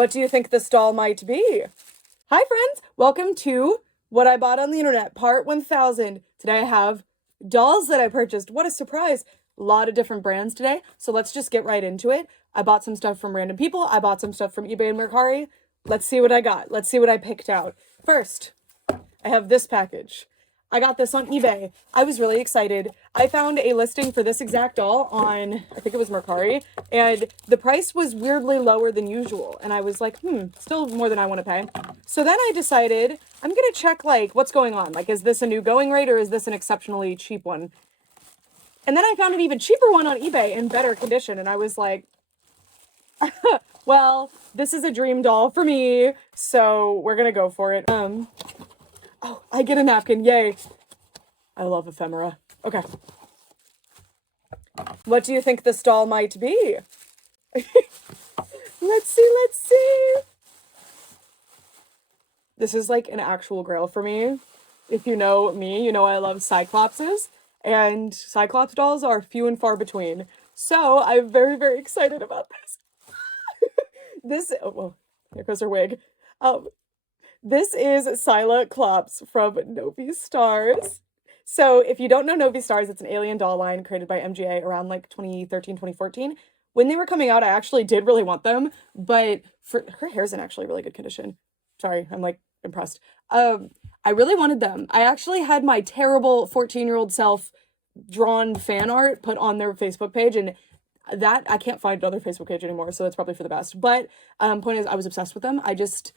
What do you think this doll might be? Hi friends, welcome to What I Bought on the Internet, part 1000. Today I have dolls that I purchased. What a surprise. A lot of different brands today, so let's just get right into it. I bought some stuff from random people. I bought some stuff from eBay and Mercari. Let's see what I got. Let's see what I picked out. First, I have this package. I got this on eBay. I was really excited. I found a listing for this exact doll on, I think it was Mercari, and the price was weirdly lower than usual. And I was like, still more than I want to pay. So then I decided, I'm going to check, like, what's going on. Like, is this a new going rate or is this an exceptionally cheap one? And then I found an even cheaper one on eBay in better condition. And I was like, well, this is a dream doll for me. So we're going to go for it. Oh, I get a napkin. Yay. I love ephemera. Okay. What do you think this doll might be? Let's see. This is like an actual grail for me. If you know me, you know I love Cyclopses. And Cyclops dolls are few and far between. So I'm very, very excited about this. Oh, well, here goes her wig. This is Sila Clops from Novi Stars. So if you don't know Novi Stars, it's an alien doll line created by MGA around like 2013, 2014. When they were coming out, I actually did really want them, but her hair's in actually really good condition. Sorry, I'm like impressed. I really wanted them. I actually had my terrible 14-year-old self drawn fan art put on their Facebook page, and that I can't find another Facebook page anymore, so that's probably for the best. But point is, I was obsessed with them. I just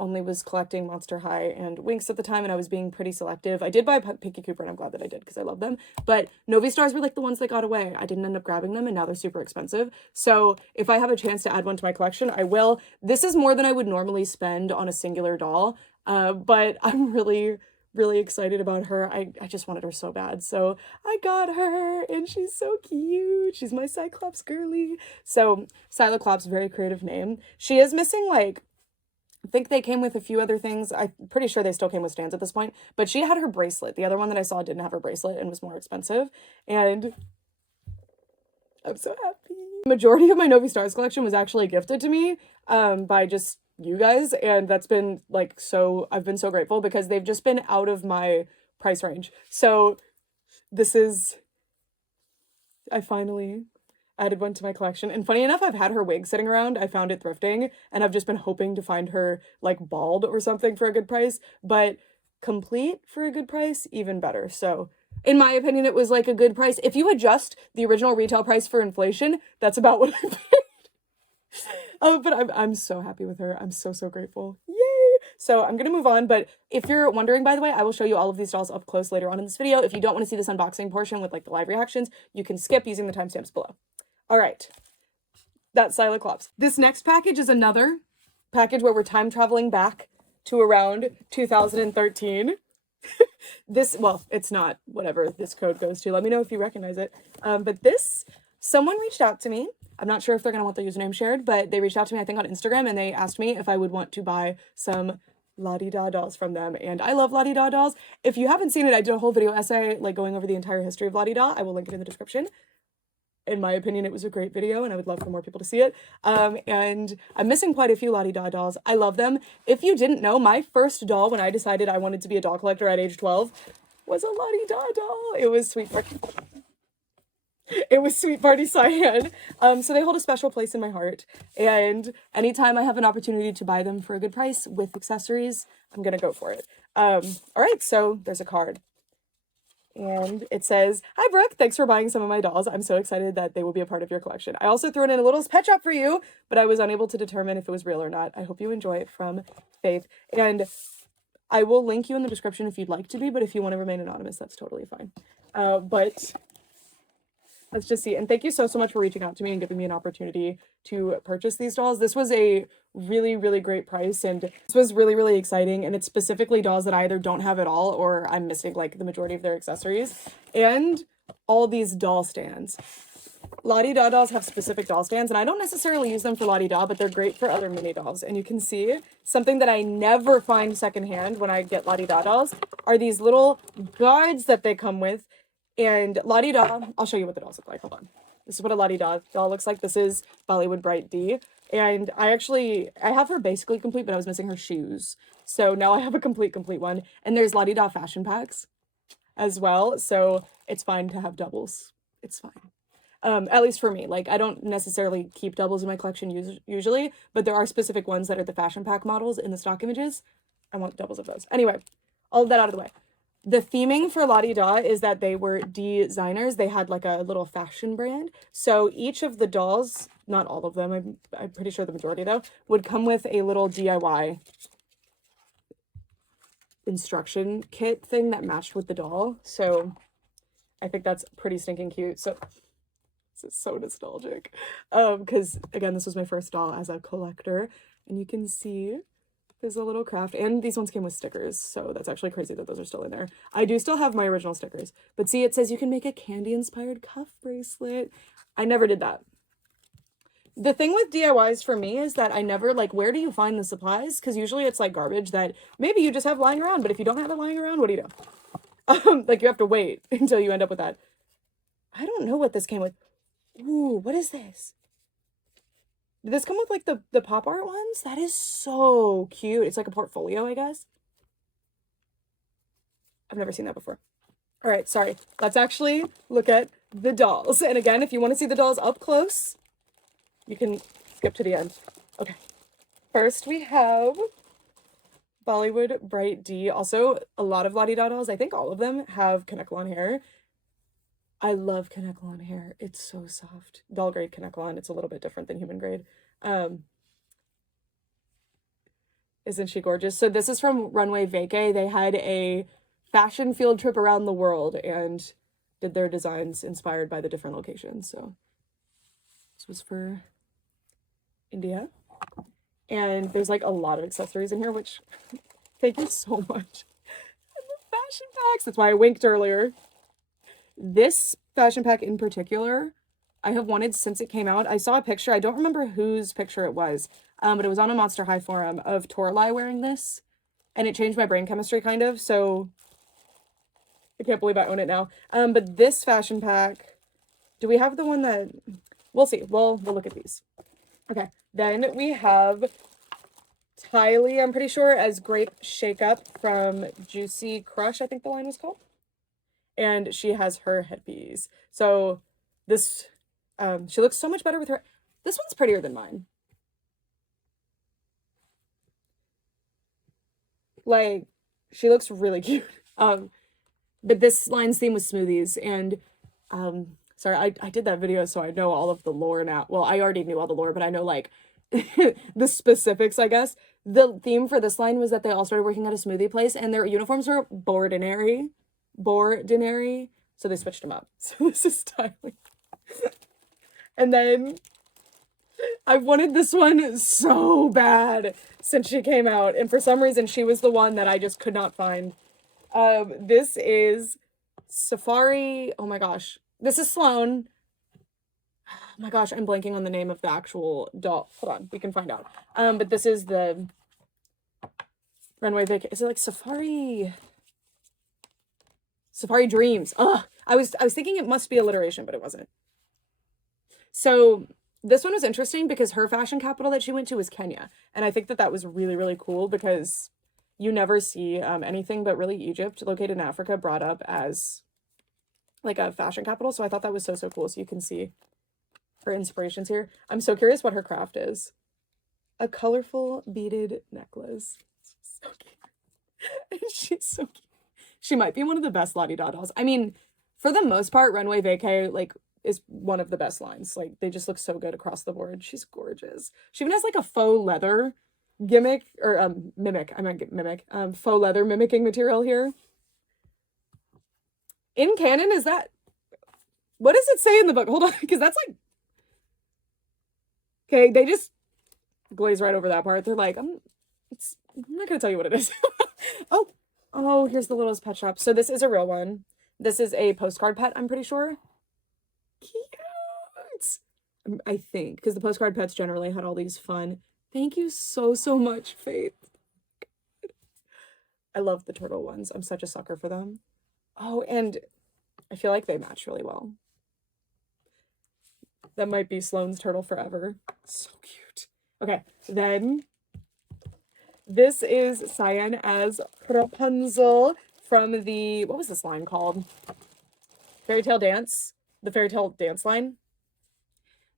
only was collecting Monster High and Winx at the time, and I was being pretty selective. I did buy Pinky Cooper, and I'm glad that I did, because I love them. But Novi Stars were like the ones that got away. I didn't end up grabbing them, and now they're super expensive. So if I have a chance to add one to my collection, I will. This is more than I would normally spend on a singular doll, but I'm really, really excited about her. I just wanted her so bad. So I got her, and she's so cute. She's my Cyclops girly. So Sila Clops, very creative name. She is missing, like, I think they came with a few other things. I'm pretty sure they still came with stands at this point. But she had her bracelet. The other one that I saw didn't have her bracelet and was more expensive. And I'm so happy. The majority of my Novi Stars collection was actually gifted to me by just you guys. And that's been like I've been so grateful because they've just been out of my price range. So this is, I finally added one to my collection. And funny enough, I've had her wig sitting around. I found it thrifting, and I've just been hoping to find her like bald or something for a good price, but complete for a good price, even better. So in my opinion, it was like a good price. If you adjust the original retail price for inflation, that's about what I paid. But I'm so happy with her. I'm so grateful. Yay! So I'm gonna move on, but if you're wondering, by the way, I will show you all of these dolls up close later on in this video. If you don't want to see this unboxing portion with like the live reactions, you can skip using the timestamps below. All right, that's Sila Clops. This next package is another package where we're time traveling back to around 2013. Well, it's not whatever this code goes to. Let me know if you recognize it. But someone reached out to me. I'm not sure if they're going to want their username shared, but they reached out to me, I think, on Instagram, and they asked me if I would want to buy some La-di-da dolls from them. And I love La-di-da dolls. If you haven't seen it, I did a whole video essay like going over the entire history of La-di-da. I will link it in the description. In my opinion, it was a great video, and I would love for more people to see it. And I'm missing quite a few La-di-da dolls. I love them. If you didn't know, my first doll when I decided I wanted to be a doll collector at age 12 was a La-di-da doll. It was Sweet Party Cyan. So they hold a special place in my heart. And anytime I have an opportunity to buy them for a good price with accessories, I'm gonna go for it. All right, so there's a card. And it says, "Hi, Brooke. Thanks for buying some of my dolls. I'm so excited that they will be a part of your collection. I also threw in a little pet shop for you, but I was unable to determine if it was real or not. I hope you enjoy it, from Faith." And I will link you in the description if you'd like to be, but if you want to remain anonymous, that's totally fine. But let's just see. And thank you so much for reaching out to me and giving me an opportunity to purchase these dolls. This was a really, really great price, and this was really, really exciting. And it's specifically dolls that I either don't have at all or I'm missing like the majority of their accessories. And all these doll stands. La-di-da dolls have specific doll stands, and I don't necessarily use them for La-di-da, but they're great for other mini dolls. And you can see something that I never find secondhand when I get La-di-da dolls are these little guards that they come with. And La-di-da, I'll show you what the dolls look like. Hold on. This is what a La-di-da doll looks like. This is Bollywood Bright D. And I have her basically complete, but I was missing her shoes. So now I have a complete one. And there's La-Di-Da fashion packs as well. So it's fine to have doubles. It's fine. At least for me. Like, I don't necessarily keep doubles in my collection usually, but there are specific ones that are the fashion pack models in the stock images. I want doubles of those. Anyway, all of that out of the way. The theming for La-Di-Da is that they were designers. They had like a little fashion brand. So each of the dolls, not all of them, I'm pretty sure the majority though, would come with a little DIY instruction kit thing that matched with the doll. So I think that's pretty stinking cute. So this is so nostalgic. Because again, this was my first doll as a collector, and you can see there's a little craft, and these ones came with stickers, so that's actually crazy that those are still in there. I do still have my original stickers, but see, it says you can make a candy-inspired cuff bracelet. I never did that. The thing with DIYs for me is that I never, like, where do you find the supplies? Because usually it's, like, garbage that maybe you just have lying around, but if you don't have it lying around, what do you do? Like, you have to wait until you end up with that. I don't know what this came with. Ooh, what is this? Did this come with, like, the pop art ones? That is so cute. It's like a portfolio, I guess. I've never seen that before. All right, sorry. Let's actually look at the dolls. And again, if you want to see the dolls up close, you can skip to the end. Okay. First, we have Bollywood Bright D. Also, a lot of La-Di-Da dolls, I think all of them, have Kanekalon hair. I love Kanekalon hair. It's so soft. Doll grade Kanekalon. It's a little bit different than human grade. Isn't she gorgeous? So this is from Runway Vacay. They had a fashion field trip around the world and did their designs inspired by the different locations. So this was for India. And there's like a lot of accessories in here, which thank you so much. And the fashion packs. That's why I winked earlier. This fashion pack in particular, I have wanted since it came out. I saw a picture. I don't remember whose picture it was, but it was on a Monster High forum of Torlai wearing this, and it changed my brain chemistry kind of, so I can't believe I own it now. But this fashion pack, do we have the one that, we'll see. We'll look at these. Okay, then we have Tylee, I'm pretty sure, as Grape Shake Up from Juicy Crush, I think the line was called. And she has her headpiece. So this, she looks so much better with her. This one's prettier than mine. Like, she looks really cute. But this line's theme was smoothies. And, sorry, I did that video, so I know all of the lore now. Well, I already knew all the lore, but I know, like, the specifics, I guess. The theme for this line was that they all started working at a smoothie place, and their uniforms were Bordinary, so they switched them up. So this is Tylee. And then I've wanted this one so bad since she came out, and for some reason she was the one that I just could not find. This is Safari. Oh my gosh, this is Sloan. Oh my gosh, I'm blanking on the name of the actual doll. Hold on, we can find out. But this is the Runway Vic. Is it like Safari Dreams? Ugh, I was thinking it must be alliteration, but it wasn't. So this one was interesting because her fashion capital that she went to was Kenya, and I think that that was really, really cool because you never see anything but really Egypt, located in Africa, brought up as like a fashion capital. So I thought that was so cool. So you can see her inspirations here. I'm so curious what her craft is. A colorful beaded necklace. So cute. She's so cute. She might be one of the best La-Di-Da dolls. I mean, for the most part, Runway Vacay, like, is one of the best lines. Like, they just look so good across the board. She's gorgeous. She even has, like, a faux leather gimmick, or, mimic. I meant mimic. Faux leather mimicking material here. In canon, is that... What does it say in the book? Hold on, because that's, like... Okay, they just glaze right over that part. They're like, I'm not gonna tell you what it is. Oh, here's the littlest pet shop. So this is a real one. This is a postcard pet, I'm pretty sure. Cute! I think, because the postcard pets generally had all these fun. Thank you so much, Faith. I love the turtle ones. I'm such a sucker for them. Oh, and I feel like they match really well. That might be Sloane's turtle forever. So cute. Okay, then this is Cyan as Rapunzel from the, what was this line called? Fairy Tale Dance? The Fairy Tale Dance line?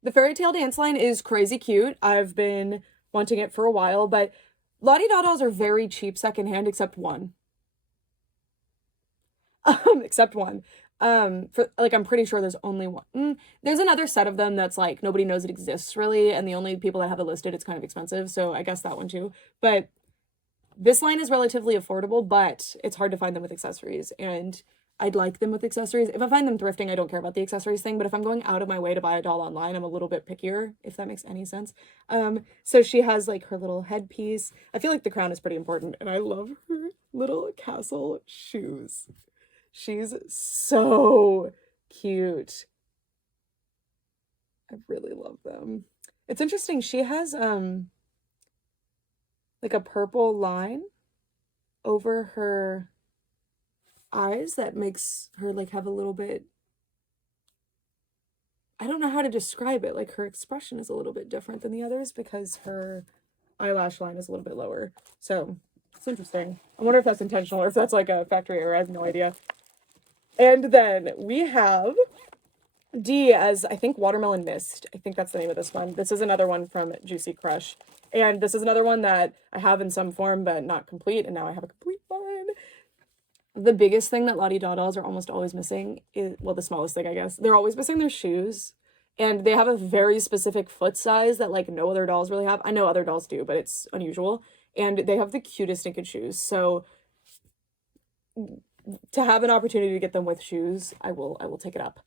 The Fairy Tale Dance line is crazy cute. I've been wanting it for a while, but La-Di-Da dolls are very cheap secondhand, except one. Except one. For like, I'm pretty sure there's only one. There's another set of them that's like nobody knows it exists really, and the only people that have it listed, it's kind of expensive, so I guess that one too. But this line is relatively affordable, but it's hard to find them with accessories, and I'd like them with accessories. If I find them thrifting, I don't care about the accessories thing, but if I'm going out of my way to buy a doll online, I'm a little bit pickier, if that makes any sense. So she has like her little headpiece. I feel like the crown is pretty important, and I love her little castle shoes. She's so cute. I really love them. It's interesting, she has like a purple line over her eyes that makes her like have a little bit, I don't know how to describe it, like her expression is a little bit different than the others because her eyelash line is a little bit lower. So it's interesting. I wonder if that's intentional or if that's like a factory error. I have no idea. And then we have D as, I think, Watermelon Mist. I think that's the name of this one. This is another one from Juicy Crush. And this is another one that I have in some form, but not complete. And now I have a complete one. The biggest thing that La-Di-Da dolls are almost always missing is, well, the smallest thing, I guess. They're always missing their shoes. And they have a very specific foot size that, like, no other dolls really have. I know other dolls do, but it's unusual. And they have the cutest stinking shoes. So to have an opportunity to get them with shoes, I will take it up.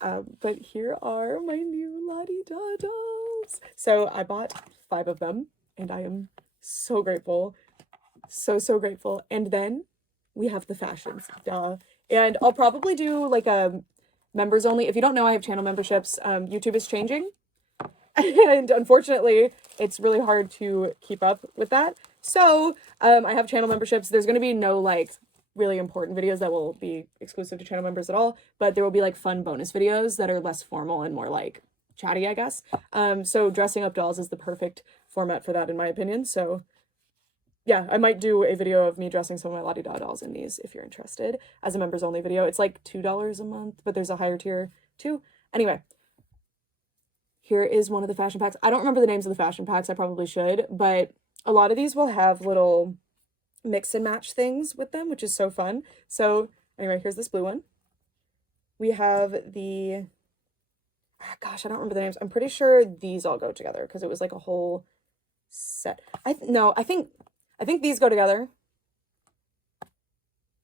But here are my new La-Di-Da dolls. So I bought 5 of them, and I am so grateful. So grateful. And then we have the fashions, duh. And I'll probably do like a members only. If you don't know, I have channel memberships. YouTube is changing. And unfortunately, it's really hard to keep up with that. So I have channel memberships. There's going to be no like really important videos that will be exclusive to channel members at all, but there will be like fun bonus videos that are less formal and more like chatty, I guess. So dressing up dolls is the perfect format for that in my opinion. So yeah, I might do a video of me dressing some of my La-Di-Da dolls in these if you're interested as a members only video. It's like $2 a month, but there's a higher tier too. Anyway, here is one of the fashion packs. I don't remember the names of the fashion packs. I probably should, but a lot of these will have little mix and match things with them, which is so fun. So anyway, here's this blue one. We have the, gosh, I don't remember the names. I'm pretty sure these all go together because it was like a whole set. I think these go together.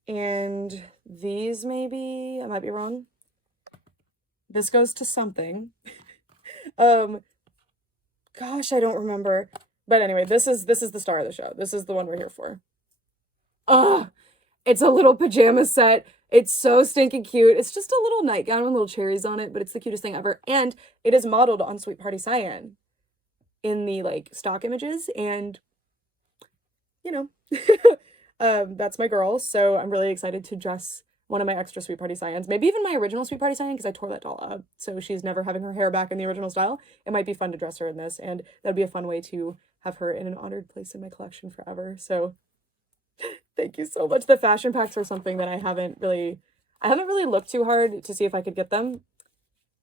And these maybe, I might be wrong. This goes to something. Gosh, I don't remember. But anyway, this is the star of the show. This is the one we're here for. It's a little pajama set. It's so stinking cute. It's just a little nightgown with little cherries on it, but it's the cutest thing ever. And it is modeled on Sweet Party Cyan in the like stock images, and you know, that's my girl. So I'm really excited to dress one of my extra Sweet Party Cyans, maybe even my original Sweet Party Cyan, because I tore that doll up. So she's never having her hair back in the original style. It might be fun to dress her in this, and that'd be a fun way to have her in an honored place in my collection forever. So thank you so much. The fashion packs are something that I haven't really looked too hard to see if I could get them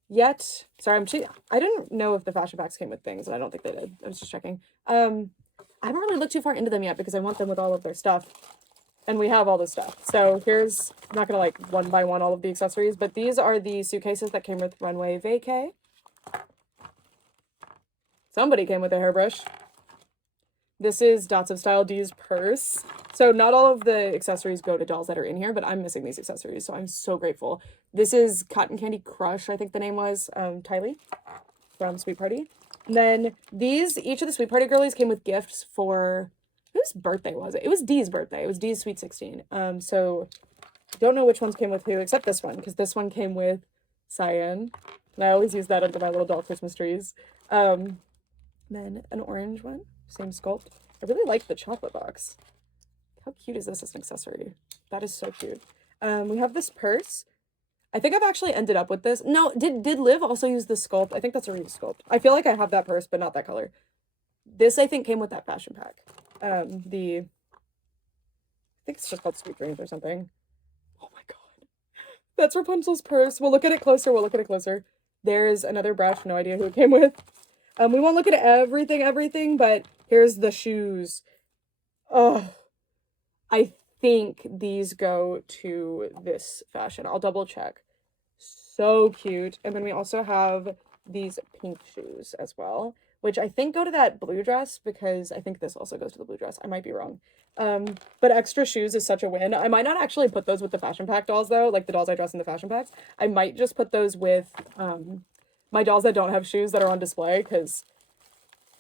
yet. Sorry, I didn't know if the fashion packs came with things, and I don't think they did. I was just checking. I haven't really looked too far into them yet because I want them with all of their stuff. And we have all this stuff. So here's, I'm not gonna like one by one all of the accessories, but these are the suitcases that came with Runway Vacay. Somebody came with a hairbrush. This is Dots of Style D's purse. So not all of the accessories go to dolls that are in here, but I'm missing these accessories, so I'm so grateful. This is Cotton Candy Crush, I think the name was, Tylee from Sweet Party. And then these, each of the Sweet Party girlies came with gifts for, whose birthday was it? It was Dee's birthday. It was Dee's Sweet 16. So don't know which ones came with who, except this one, because this one came with Cyan. And I always use that under my little doll Christmas trees. Then an orange one, same sculpt. I really like the chocolate box. How cute is this as an accessory? That is so cute. We have this purse. I think I've actually ended up with this. No, did Liv also use this sculpt? I think that's a reuse sculpt. I feel like I have that purse, but not that color. This, I think, came with that fashion pack. I think it's just called Sweet Dreams or something. Oh my god. That's Rapunzel's purse. We'll look at it closer. We'll look at it closer. There's another brush. No idea who it came with. We won't look at everything, but here's the shoes. Oh, I think these go to this fashion. I'll double check. So cute. And then we also have these pink shoes as well, which I think go to that blue dress because I think this also goes to the blue dress. I might be wrong. But extra shoes is such a win. I might not actually put those with the fashion pack dolls though, like the dolls I dress in the fashion packs. I might just put those with my dolls that don't have shoes that are on display because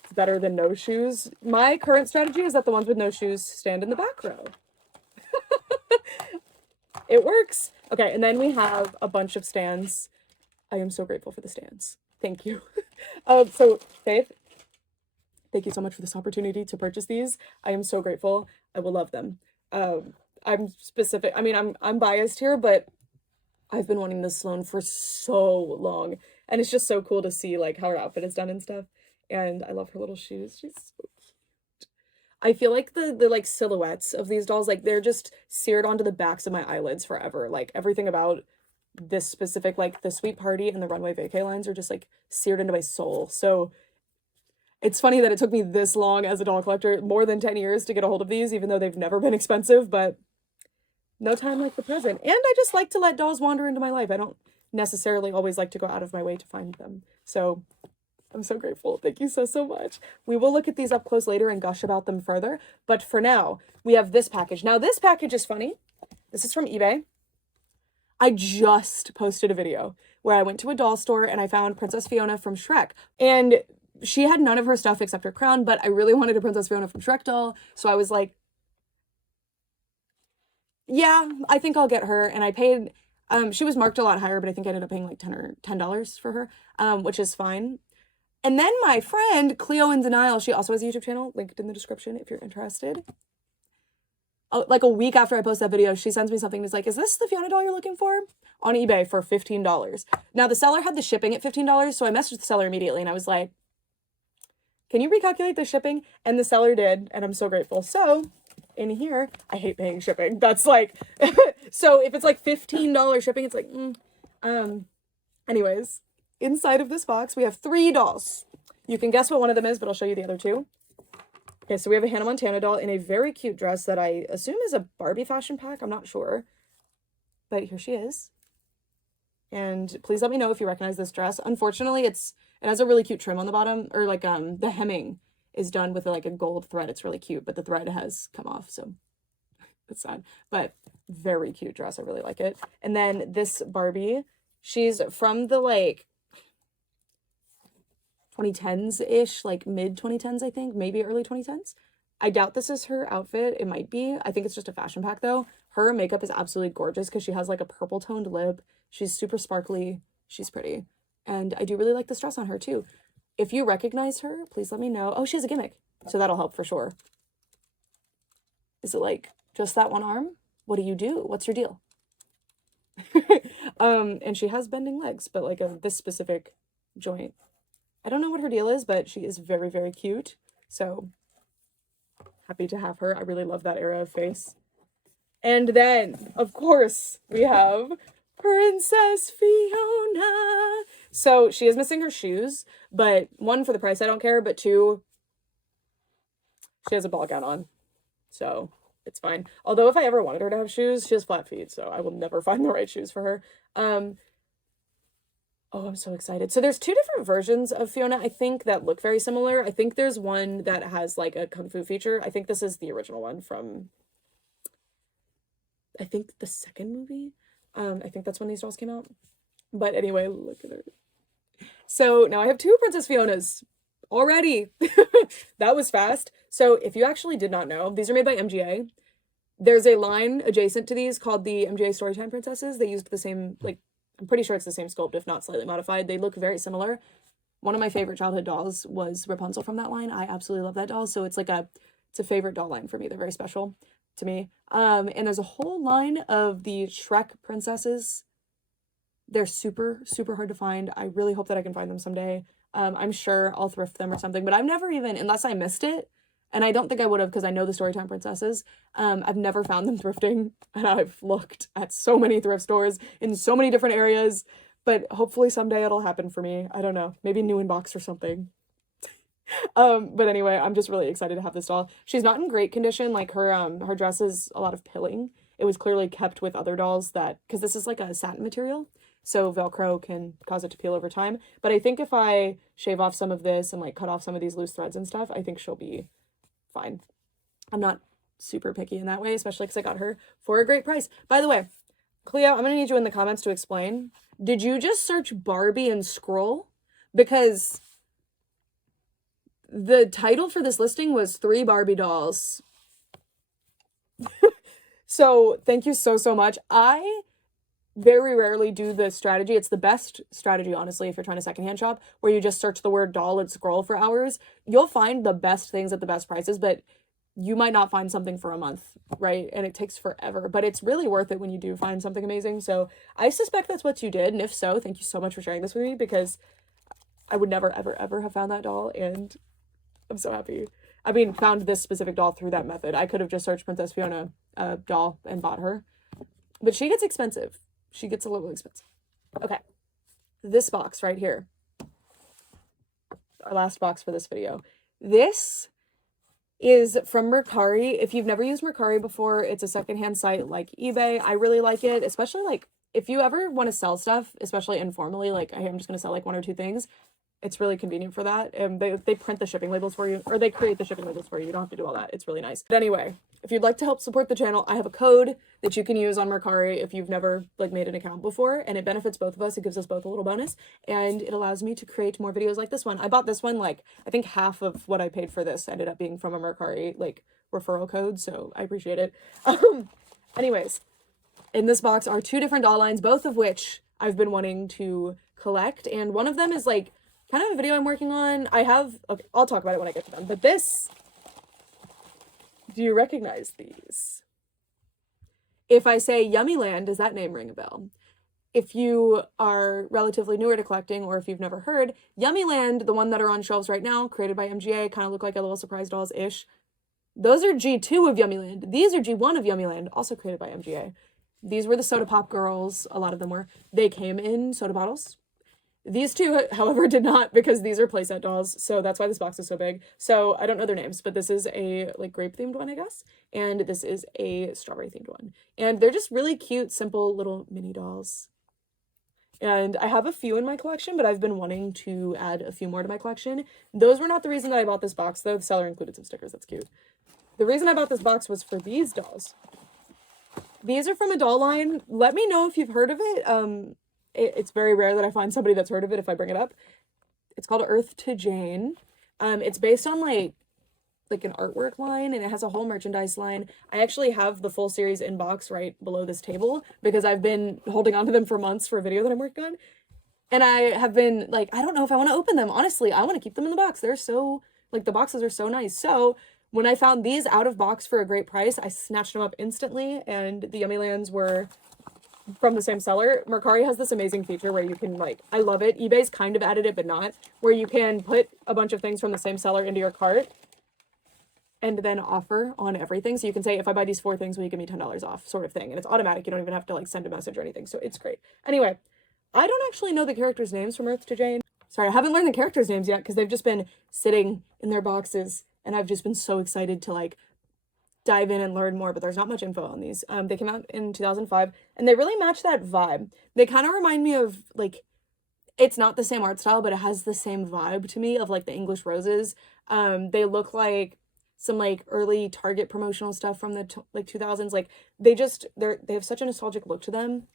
it's better than no shoes. My current strategy is that the ones with no shoes stand in the back row. It works. Okay, and then we have a bunch of stands. I am so grateful for the stands. Thank you. So Faith, thank you so much for this opportunity to purchase these. I am so grateful. I will love them. I'm biased here, but I've been wanting this Sloan for so long, and it's just so cool to see like how her outfit is done and stuff. And I love her little shoes. She's so cute. I feel like the like silhouettes of these dolls, like they're just seared onto the backs of my eyelids forever. Like everything about this specific, like the Sweet Party and the Runway Vacay lines are just like seared into my soul. So it's funny that it took me this long as a doll collector, more than 10 years to get a hold of these, even though they've never been expensive, but no time like the present. And I just like to let dolls wander into my life. I don't necessarily always like to go out of my way to find them. So I'm so grateful. Thank you so, so much. We will look at these up close later and gush about them further. But for now, we have this package. Now, this package is funny. This is from eBay. I just posted a video where I went to a doll store and I found Princess Fiona from Shrek. And she had none of her stuff except her crown, but I really wanted a Princess Fiona from Shrek doll. So I was like, yeah, I think I'll get her. And I paid, she was marked a lot higher, but I think I ended up paying like $10 for her, which is fine. And then my friend, Cleoindenile, she also has a YouTube channel, linked in the description if you're interested. Like a week after I post that video, she sends me something and is like, is this the Fiona doll you're looking for? On eBay for $15. Now, the seller had the shipping at $15, so I messaged the seller immediately, and I was like, can you recalculate the shipping? And the seller did, and I'm so grateful. So, in here, I hate paying shipping. That's like, so if it's like $15 shipping, it's like, anyways, inside of this box, we have 3 dolls. You can guess what one of them is, but I'll show you the other 2. Okay, so we have a Hannah Montana doll in a very cute dress that I assume is a Barbie fashion pack. I'm not sure. But here she is. And please let me know if you recognize this dress. Unfortunately, it has a really cute trim on the bottom, or like the hemming is done with like a gold thread. It's really cute, but the thread has come off, so it's sad. But very cute dress. I really like it. And then this Barbie, she's from the like 2010s-ish, like mid-2010s, I think, maybe early 2010s. I doubt this is her outfit. It might be. I think it's just a fashion pack, though. Her makeup is absolutely gorgeous because she has, like, a purple-toned lip. She's super sparkly. She's pretty. And I do really like this dress on her, too. If you recognize her, please let me know. Oh, she has a gimmick, so that'll help for sure. Is it, like, just that one arm? What do you do? What's your deal? And she has bending legs, but, like, this specific joint. I don't know what her deal is, but she is very, very cute. So happy to have her. I really love that era of face. And then, of course, we have Princess Fiona. So she is missing her shoes, but 1, for the price, I don't care, but 2, she has a ball gown on. So it's fine. Although if I ever wanted her to have shoes, she has flat feet, so I will never find the right shoes for her. Oh, I'm so excited. So there's 2 different versions of Fiona, I think, that look very similar. I think there's one that has, like, a kung fu feature. I think this is the original one from, I think, the second movie. I think that's when these dolls came out. But anyway, look at her. So now I have 2 Princess Fionas already. That was fast. So if you actually did not know, these are made by MGA. There's a line adjacent to these called the MGA Storytime Princesses. They used the same, like, I'm pretty sure it's the same sculpt, if not slightly modified. They look very similar. One of my favorite childhood dolls was Rapunzel from that line. I absolutely love that doll. So it's like it's a favorite doll line for me. They're very special to me. And there's a whole line of the Shrek princesses. They're super, super hard to find. I really hope that I can find them someday. I'm sure I'll thrift them or something, but I've never even, unless I missed it, and I don't think I would have because I know the Storytime Princesses, I've never found them thrifting, and I've looked at so many thrift stores in so many different areas, but hopefully someday it'll happen for me. I don't know, maybe new inbox or something. But anyway, I'm just really excited to have this doll. She's not in great condition, like her dress is a lot of pilling. It was clearly kept with other dolls that, because this is like a satin material, so Velcro can cause it to peel over time. But I think if I shave off some of this and like cut off some of these loose threads and stuff, I think she'll be fine. I'm not super picky in that way, especially because I got her for a great price. By the way, Cleo, I'm gonna need you in the comments to explain. Did you just search Barbie and scroll? Because the title for this listing was 3 Barbie dolls. So thank you so much. I very rarely do the strategy. It's the best strategy, honestly, if you're trying to secondhand shop, where you just search the word doll and scroll for hours. You'll find the best things at the best prices, but you might not find something for a month, right? And it takes forever, but it's really worth it when you do find something amazing. So I suspect that's what you did. And if so, thank you so much for sharing this with me, because I would never, ever, ever have found that doll. And I'm so happy. I mean, found this specific doll through that method. I could have just searched Princess Fiona doll and bought her. But she gets expensive. She gets a little expensive. Okay. This box right here. Our last box for this video. This is from Mercari. If you've never used Mercari before, it's a secondhand site like eBay. I really like it, especially like if you ever want to sell stuff, especially informally, like I'm just going to sell like 1 or 2 things. It's really convenient for that. And they print the shipping labels for you, or they create the shipping labels for you. You don't have to do all that. It's really nice. But anyway, if you'd like to help support the channel, I have a code that you can use on Mercari if you've never like made an account before, and it benefits both of us. It gives us both a little bonus, and it allows me to create more videos like this one. I bought this one, like I think half of what I paid for this ended up being from a Mercari like referral code, so I appreciate it. Anyways, in this box are 2 different doll lines, both of which I've been wanting to collect, and one of them is like kind of a video I'm working on. Okay, I'll talk about it when I get to them. But this, do you recognize these? If I say Yummi-land, does that name ring a bell? If you are relatively newer to collecting, or if you've never heard, Yummi-land, the one that are on shelves right now, created by MGA, kind of look like a little surprise dolls-ish. Those are G2 of Yummi-land. These are G1 of Yummi-land, also created by MGA. These were the soda pop girls. A lot of them were. They came in soda bottles. These 2, however, did not, because these are playset dolls, so that's why this box is so big. So I don't know their names, but this is a like grape-themed one, I guess, and this is a strawberry-themed one. And they're just really cute, simple little mini dolls. And I have a few in my collection, but I've been wanting to add a few more to my collection. Those were not the reason that I bought this box, though. The seller included some stickers. That's cute. The reason I bought this box was for these dolls. These are from a doll line. Let me know if you've heard of it. It's very rare that I find somebody that's heard of it if I bring it up. It's called Earth to Jane. It's based on like an artwork line, and it has a whole merchandise line. I actually have the full series in box right below this table because I've been holding on to them for months for a video that I'm working on. And I have been like, I don't know if I want to open them. Honestly, I want to keep them in the box. They're so, like, the boxes are so nice. So when I found these out of box for a great price, I snatched them up instantly, and the Yummi-lands were from the same seller. Mercari has this amazing feature where you can, like, I love it. eBay's kind of added it, but not, where you can put a bunch of things from the same seller into your cart and then offer on everything. So you can say, if I buy these 4 things, will you give me $10 off, sort of thing. And it's automatic. You don't even have to like send a message or anything. So it's great. Anyway, I don't actually know the characters' names from Earth to Jane. Sorry, I haven't learned the characters' names yet because they've just been sitting in their boxes, and I've just been so excited to like dive in and learn more, but there's not much info on these. They came out in 2005, and they really match that vibe. They kind of remind me of, like, it's not the same art style, but it has the same vibe to me of like the English Roses. They look like some like early Target promotional stuff from the 2000s. Like they have such a nostalgic look to them.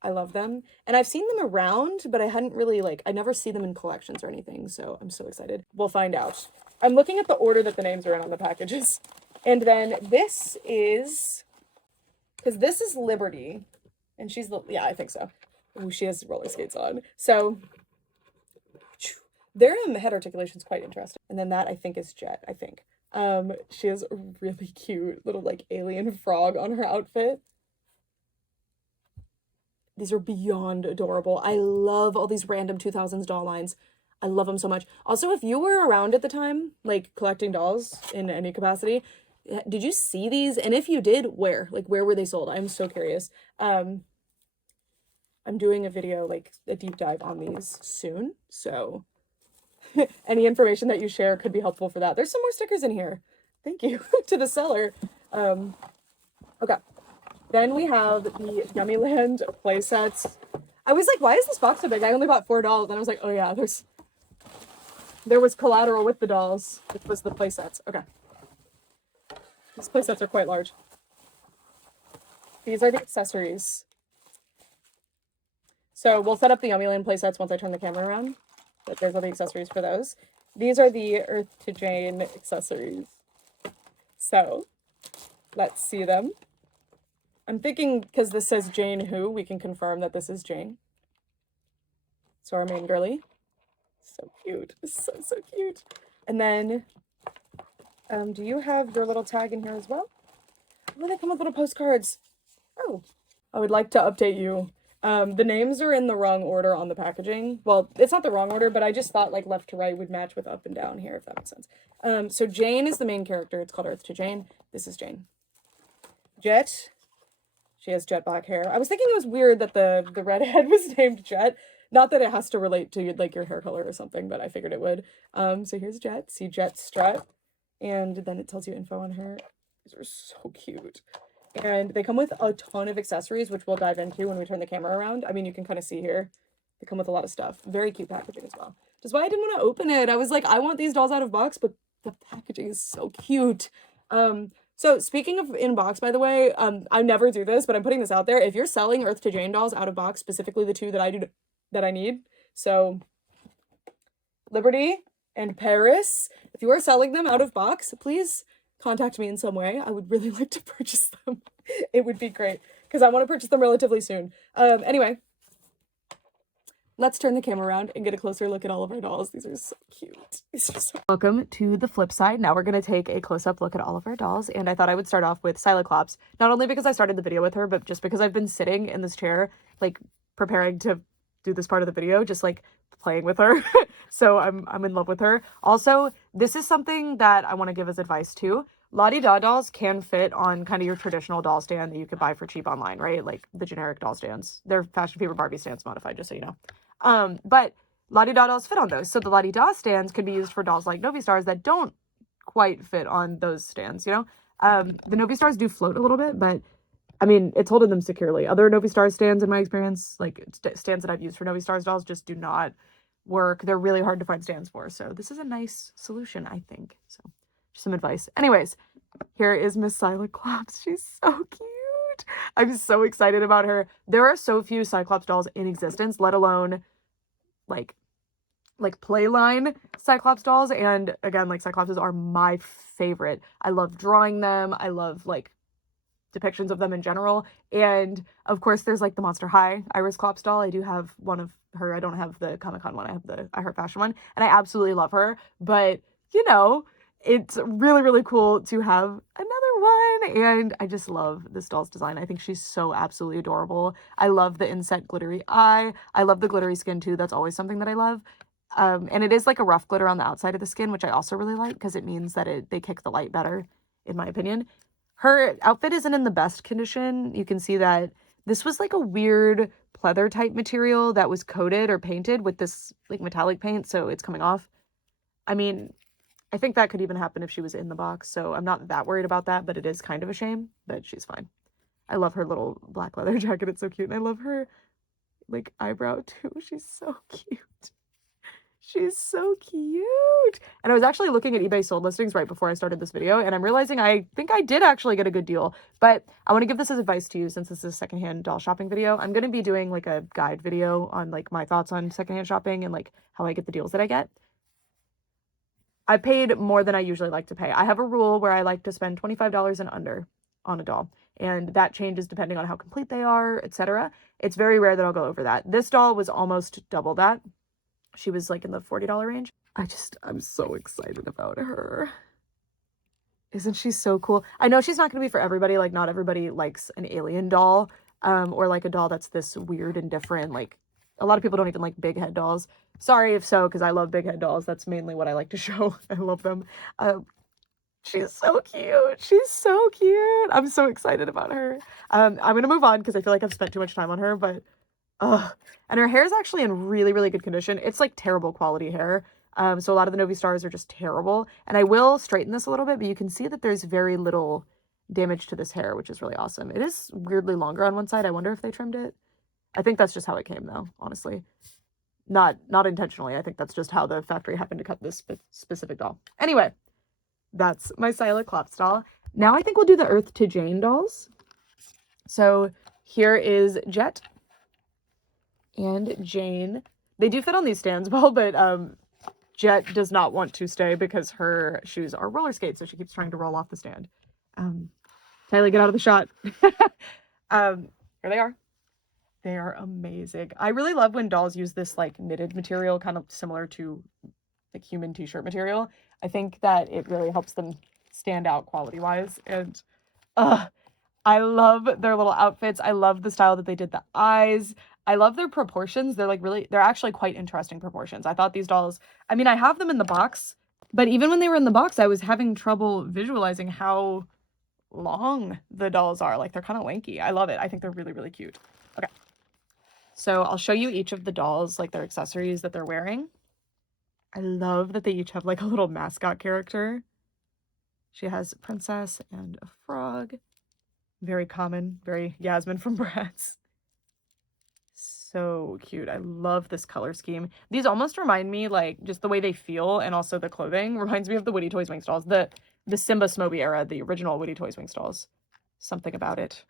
I love them, and I've seen them around, but I hadn't really I never see them in collections or anything, so I'm so excited. We'll find out. I'm looking at the order that the names are in on the packages. And then this is, because this is Liberty, and she's the, yeah, I think so. Ooh, she has roller skates on. So their head articulation is quite interesting. And then that I think is Jet, I think. She has a really cute little like alien frog on her outfit. These are beyond adorable. I love all these random 2000s doll lines. I love them so much. Also, if you were around at the time, like collecting dolls in any capacity, did you see these? And if you did, where? Like, where were they sold? I'm so curious. I'm doing a video, like a deep dive on these soon. So any information that you share could be helpful for that. There's some more stickers in here. Thank you to the seller. Okay. Then we have the Yummi-land playsets. I was like, why is this box so big? I only bought $4. And I was like, oh yeah, there was collateral with the dolls, which was the playsets. Okay. These playsets are quite large. These are the accessories. So we'll set up the Yummi-land playsets once I turn the camera around. But there's all the accessories for those. These are the Earth to Jane accessories. So let's see them. I'm thinking, because this says Jane who, we can confirm that this is Jane. So our main girly. So cute. So cute. And then, do you have your little tag in here as well? Oh, they come with little postcards. Oh. I would like to update you. The names are in the wrong order on the packaging. Well, it's not the wrong order, but I just thought like left to right would match with up and down here, if that makes sense. So Jane is the main character. It's called Earth to Jane. This is Jane. Jet. She has jet black hair. I was thinking it was weird that the redhead was named Jet. Not that it has to relate to like your hair color or something, but I figured it would. So here's Jet. See Jet strut. And then it tells you info on her. These are so cute. And they come with a ton of accessories, which we'll dive into when we turn the camera around. I mean, you can kind of see here. They come with a lot of stuff. Very cute packaging as well. Which is why I didn't want to open it. I was like, I want these dolls out of box, but the packaging is so cute. So speaking of in box, by the way, I never do this, but I'm putting this out there. If you're selling Earth to Jane dolls out of box, specifically the two that I need, so Liberty and Paris, if you are selling them out of box, please contact me in some way. I would really like to purchase them. It would be great because I want to purchase them relatively soon. Anyway, let's turn the camera around and get a closer look at all of our dolls. These are so cute. These are so... Welcome to the flip side. Now we're going to take a close-up look at all of our dolls. And I thought I would start off with Sila Clops, not only because I started the video with her, but just because I've been sitting in this chair, like preparing to do this part of the video, just like playing with her. So I'm in love with her. Also, this is something that I want to give as advice too. La-di-da dolls can fit on kind of your traditional doll stand that you could buy for cheap online, right? Like the generic doll stands. They're Fashion Fever Barbie stands modified, just so you know. But la-di-da dolls fit on those. So the la-di-da stands could be used for dolls like Novi Stars that don't quite fit on those stands, you know? The Novi Stars do float a little bit, but I mean, it's holding them securely. Other Novi Stars stands, in my experience, like stands that I've used for Novi Stars dolls, just do not work. They're really hard to find stands for. So this is a nice solution, I think. So just some advice. Anyways, here is Miss Sila Clops. She's so cute. I'm so excited about her. There are so few Cyclops dolls in existence, let alone like playline Cyclops dolls. And again, like Cyclopses are my favorite. I love drawing them. I love like depictions of them in general. And of course there's like the Monster High Iris Clops doll. I do have one of her. I don't have the Comic-Con one. I have the I Heart Fashion one, and I absolutely love her. But you know, it's really, really cool to have another one. And I just love this doll's design. I think she's so absolutely adorable. I love the inset glittery eye. I love the glittery skin too. That's always something that I love. And it is like a rough glitter on the outside of the skin, which I also really like because it means that they kick the light better, in my opinion. Her outfit isn't in the best condition. You can see that this was like a weird pleather type material that was coated or painted with this like metallic paint, so it's coming off. I mean, I think that could even happen if she was in the box, so I'm not that worried about that, but it is kind of a shame, but she's fine. I love her little black leather jacket. It's so cute, and I love her like eyebrow too. She's so cute. She's so cute. And I was actually looking at eBay sold listings right before I started this video, and I'm realizing I think I did actually get a good deal. But I want to give this as advice to you since this is a secondhand doll shopping video. I'm going to be doing like a guide video on like my thoughts on secondhand shopping and like how I get the deals that I get. I paid more than I usually like to pay. I have a rule where I like to spend $25 and under on a doll, and that changes depending on how complete they are, etc. It's very rare that I'll go over that. This doll was almost double that. She was like in the $40 range. I'm so excited about her. Isn't she so cool? I know she's not going to be for everybody. Like, not everybody likes an alien doll, or like a doll that's this weird and different. Like, A lot of people don't even like big head dolls. Sorry if so, because I love big head dolls. That's mainly what I like to show. I love them. She's so cute. She's so cute. I'm so excited about her. I'm going to move on because I feel like I've spent too much time on her, but and her hair is actually in really, really good condition. It's like terrible quality hair. So a lot of the Novi Stars are just terrible. And I will straighten this a little bit, but you can see that there's very little damage to this hair, which is really awesome. It is weirdly longer on one side. I wonder if they trimmed it. I think that's just how it came though, honestly. Not intentionally. I think that's just how the factory happened to cut this specific doll. Anyway, that's my Sila Clops doll. Now I think we'll do the Earth to Jane dolls. So here is Jet and Jane. They do fit on these stands well, but Jet does not want to stay because her shoes are roller skates, so she keeps trying to roll off the stand. Tyler, get out of the shot. Here they are. They are amazing. I really love when dolls use this like knitted material, kind of similar to like human t-shirt material. I think that it really helps them stand out quality-wise. And I love their little outfits. I love the style that they did the eyes. I love their proportions. They're like they're actually quite interesting proportions. I thought these dolls, I mean, I have them in the box, but even when they were in the box, I was having trouble visualizing how long the dolls are. Like they're kind of lanky. I love it. I think they're really, really cute. Okay. So I'll show you each of the dolls, like their accessories that they're wearing. I love that they each have like a little mascot character. She has a princess and a frog. Very common, very Yasmin from Bratz. So cute. I love this color scheme. These almost remind me, like, just the way they feel and also the clothing reminds me of the Woody Toys Wings dolls. The Simba Smoby era, the original Woody Toys Wings dolls. Something about it.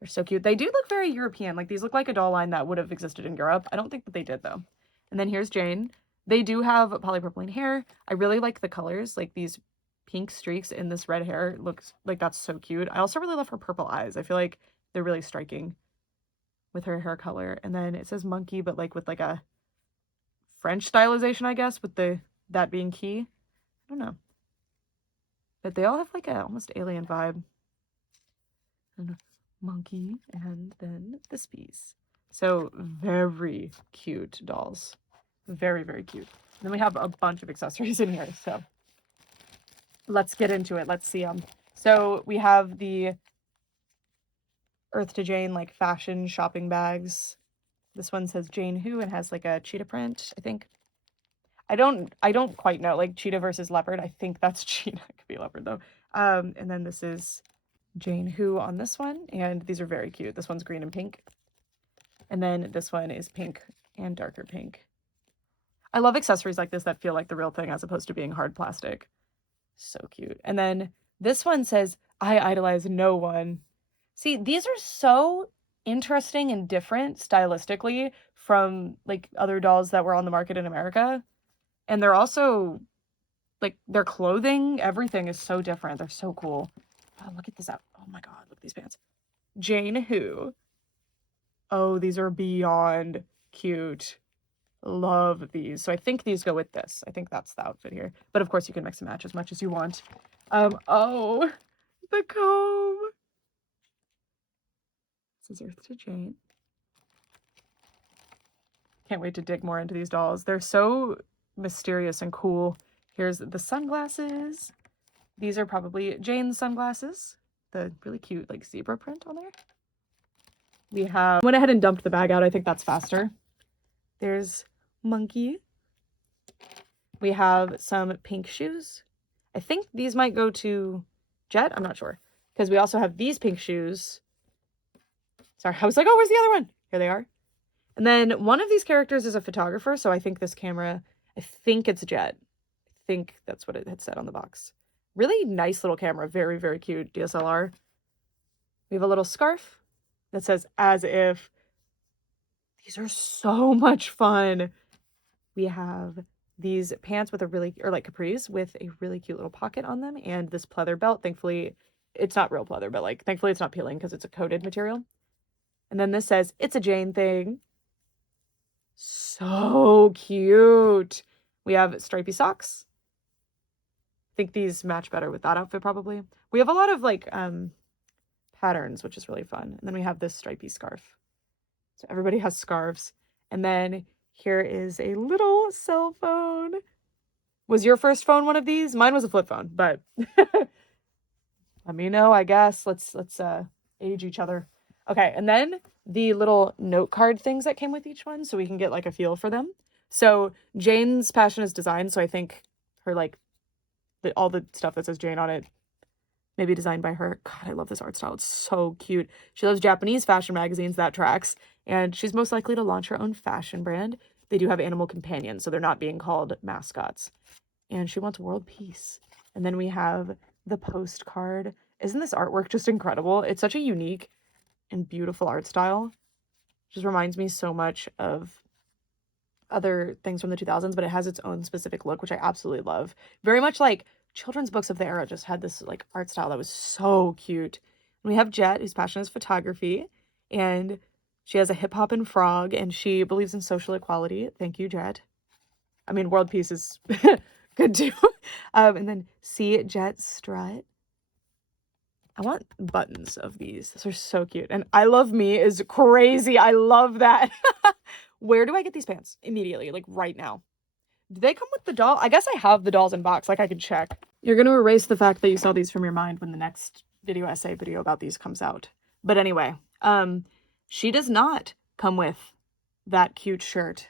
They're so cute. They do look very European. Like, these look like a doll line that would have existed in Europe. I don't think that they did, though. And then here's Jane. They do have polypropylene hair. I really like the colors. Like, these pink streaks in this red hair looks like that's so cute. I also really love her purple eyes. I feel like they're really striking with her hair color. And then it says monkey, but like with like a French stylization, I guess, with that being key. I don't know. But they all have like a almost alien vibe. And monkey, and then this piece. So very cute dolls. Very, very cute. And then we have a bunch of accessories in here, so let's get into it. Let's see them. So we have the Earth to Jane like fashion shopping bags. This one says Jane Who and has like a cheetah print, I think. I don't quite know, like cheetah versus leopard. I think that's cheetah. It could be leopard though. And then this is Jane Who on this one, and these are very cute. This one's green and pink. And then this one is pink and darker pink. I love accessories like this that feel like the real thing as opposed to being hard plastic. So cute. And then this one says, I idolize no one. See, these are so interesting and different stylistically from like other dolls that were on the market in America. And they're also like their clothing, everything is so different. They're so cool. Oh, look at this out. Oh my God, look at these pants. Jane Who. Oh, these are beyond cute. Love these. So I think these go with this. I think that's the outfit here. But of course you can mix and match as much as you want. Oh, the comb. This is Earth to Jane. Can't wait to dig more into these dolls. They're so mysterious and cool. Here's the sunglasses. These are probably Jane's sunglasses. The really cute like zebra print on there. We have went ahead and dumped the bag out. I think that's faster. There's monkey. We have some pink shoes. I think these might go to Jet. I'm not sure. Because we also have these pink shoes. Sorry, I was like, oh, where's the other one? Here they are. And then one of these characters is a photographer. So I think this camera, I think it's Jet. I think that's what it had said on the box. Really nice little camera. Very, very cute DSLR. We have a little scarf that says as if. These are so much fun. We have these pants with a really, or like capris with a really cute little pocket on them. And this pleather belt. Thankfully, it's not real pleather, but like thankfully it's not peeling because it's a coated material. And then this says, it's a Jane thing. So cute. We have stripy socks. I think these match better with that outfit probably. We have a lot of like patterns, which is really fun. And then we have this stripy scarf. So everybody has scarves. And then here is a little cell phone. Was your first phone one of these? Mine was a flip phone, but let me know, I guess. Let's age each other. Okay, and then the little note card things that came with each one so we can get like a feel for them. So Jane's passion is design, so I think her like all the stuff that says Jane on it maybe designed by her. God, I love this art style. It's so cute. She loves Japanese fashion magazines, that tracks, and she's most likely to launch her own fashion brand. They do have animal companions, so they're not being called mascots. And she wants world peace. And then we have the postcard. Isn't this artwork just incredible? It's such a unique and beautiful art style. Just reminds me so much of other things from the 2000s, but it has its own specific look, which I absolutely love. Very much like children's books of the era just had this like art style that was so cute. And we have Jet, whose passion is photography, and she has a hip hop and frog, and she believes in social equality. Thank you, Jet. I mean, world peace is good too. And then see Jet strut. I want buttons of these. These are so cute. And I love me is crazy. I love that. Where do I get these pants? Immediately, like right now. Do they come with the doll? I guess I have the dolls in box. Like I can check. You're going to erase the fact that you saw these from your mind when the next video essay video about these comes out. But anyway, she does not come with that cute shirt.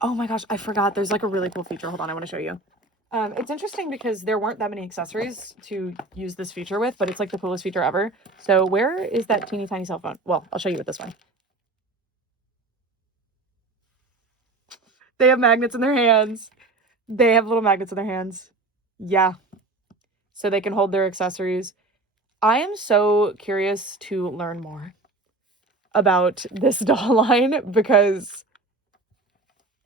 Oh my gosh, I forgot. There's like a really cool feature. Hold on, I want to show you. It's interesting because there weren't that many accessories to use this feature with, but it's like the coolest feature ever. So where is that teeny tiny cell phone? Well, I'll show you with this one. They have magnets in their hands. They have little magnets in their hands. Yeah. So they can hold their accessories. I am so curious to learn more about this doll line because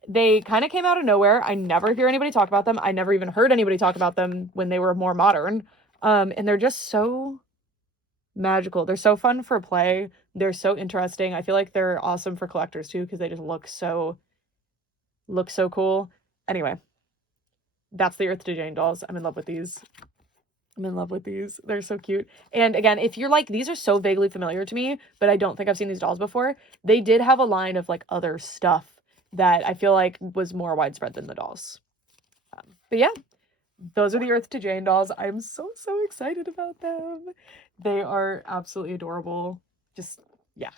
they kind of came out of nowhere. I never hear anybody talk about them. I never even heard anybody talk about them when they were more modern. And they're just so magical. They're so fun for play. They're so interesting. I feel like they're awesome for collectors too because they just look so cool. Anyway, that's the Earth to Jane dolls. I'm in love with these. I'm in love with these. They're so cute. And again, if you're like, these are so vaguely familiar to me, but I don't think I've seen these dolls before. They did have a line of like other stuff that I feel like was more widespread than the dolls. But yeah, those are the Earth to Jane dolls. I'm so excited about them. They are absolutely adorable. Just, yeah.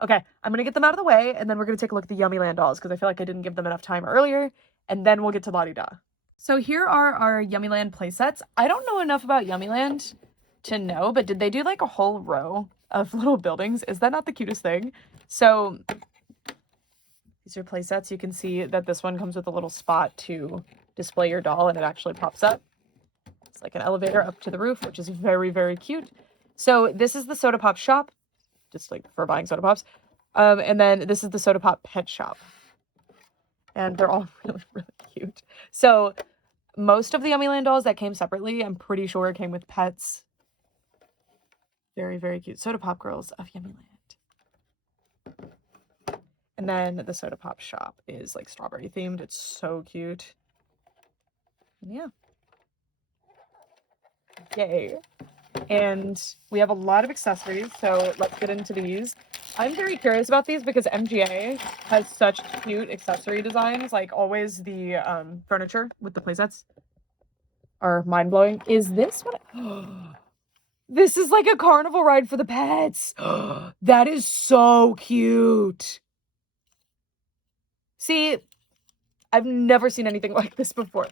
Okay, I'm going to get them out of the way, and then we're going to take a look at the Yummi-land dolls, because I feel like I didn't give them enough time earlier, and then we'll get to La-di-da. So here are our Yummi-land playsets. I don't know enough about Yummi-land to know, but did they do like a whole row of little buildings? Is that not the cutest thing? So these are playsets. You can see that this one comes with a little spot to display your doll, and it actually pops up. It's like an elevator up to the roof, which is very cute. So this is the soda pop shop, just like for buying soda pops. And then this is the soda pop pet shop. And they're all really cute. So most of the Yummi-land dolls that came separately, I'm pretty sure came with pets. Very cute. Soda pop girls of Yummi-land. And then the soda pop shop is like strawberry themed. It's so cute. And yeah. Yay. And we have a lot of accessories, so let's get into these. I'm very curious about these because MGA has such cute accessory designs. Like always the furniture with the playsets are mind-blowing. Is this what this is like a carnival ride for the pets. That is so cute. See, I've never seen anything like this before.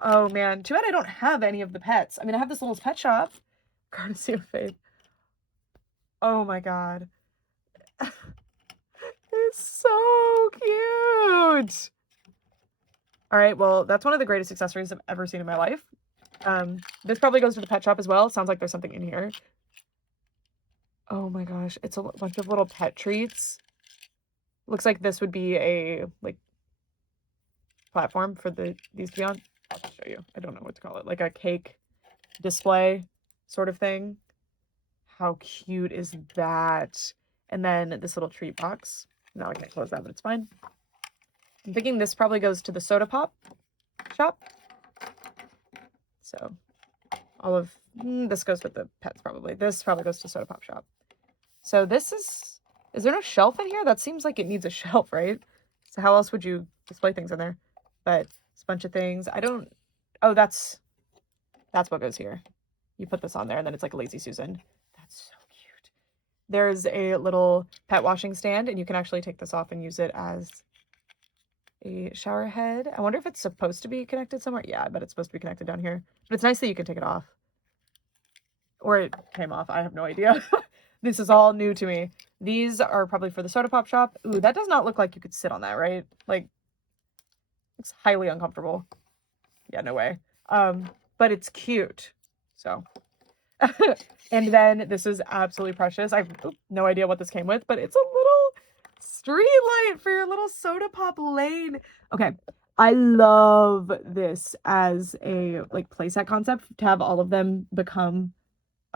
Oh man, too bad I don't have any of the pets. I mean, I have this little pet shop. Courtesy of Faith. Oh my god. It's so cute. All right, well, that's one of the greatest accessories I've ever seen in my life. This probably goes to the pet shop as well. Sounds like there's something in here. Oh my gosh, it's a bunch of little pet treats. Looks like this would be a like platform for these to be on. I'll show you. I don't know what to call it. Like a cake display sort of thing. How cute is that? And then this little treat box. No, I can't close that, but it's fine. I'm thinking this probably goes to the soda pop shop. So all of this goes with the pets probably. This probably goes to soda pop shop. So this is Is there no shelf in here? That seems like it needs a shelf, right? So how else would you display things in there? But it's a bunch of things. I don't... Oh, that's what goes here. You put this on there, and then it's like a Lazy Susan. That's so cute. There's a little pet washing stand, and you can actually take this off and use it as a shower head. I wonder if it's supposed to be connected somewhere. Yeah, I bet it's supposed to be connected down here. But it's nice that you can take it off. Or it came off. I have no idea. This is all new to me. These are probably for the soda pop shop. Ooh, that does not look like you could sit on that, right? Like, it's highly uncomfortable. Yeah, no way. But it's cute. So. And then this is absolutely precious. I have no idea what this came with, but it's a little street light for your little soda pop lane. Okay. I love this as a like playset concept to have all of them become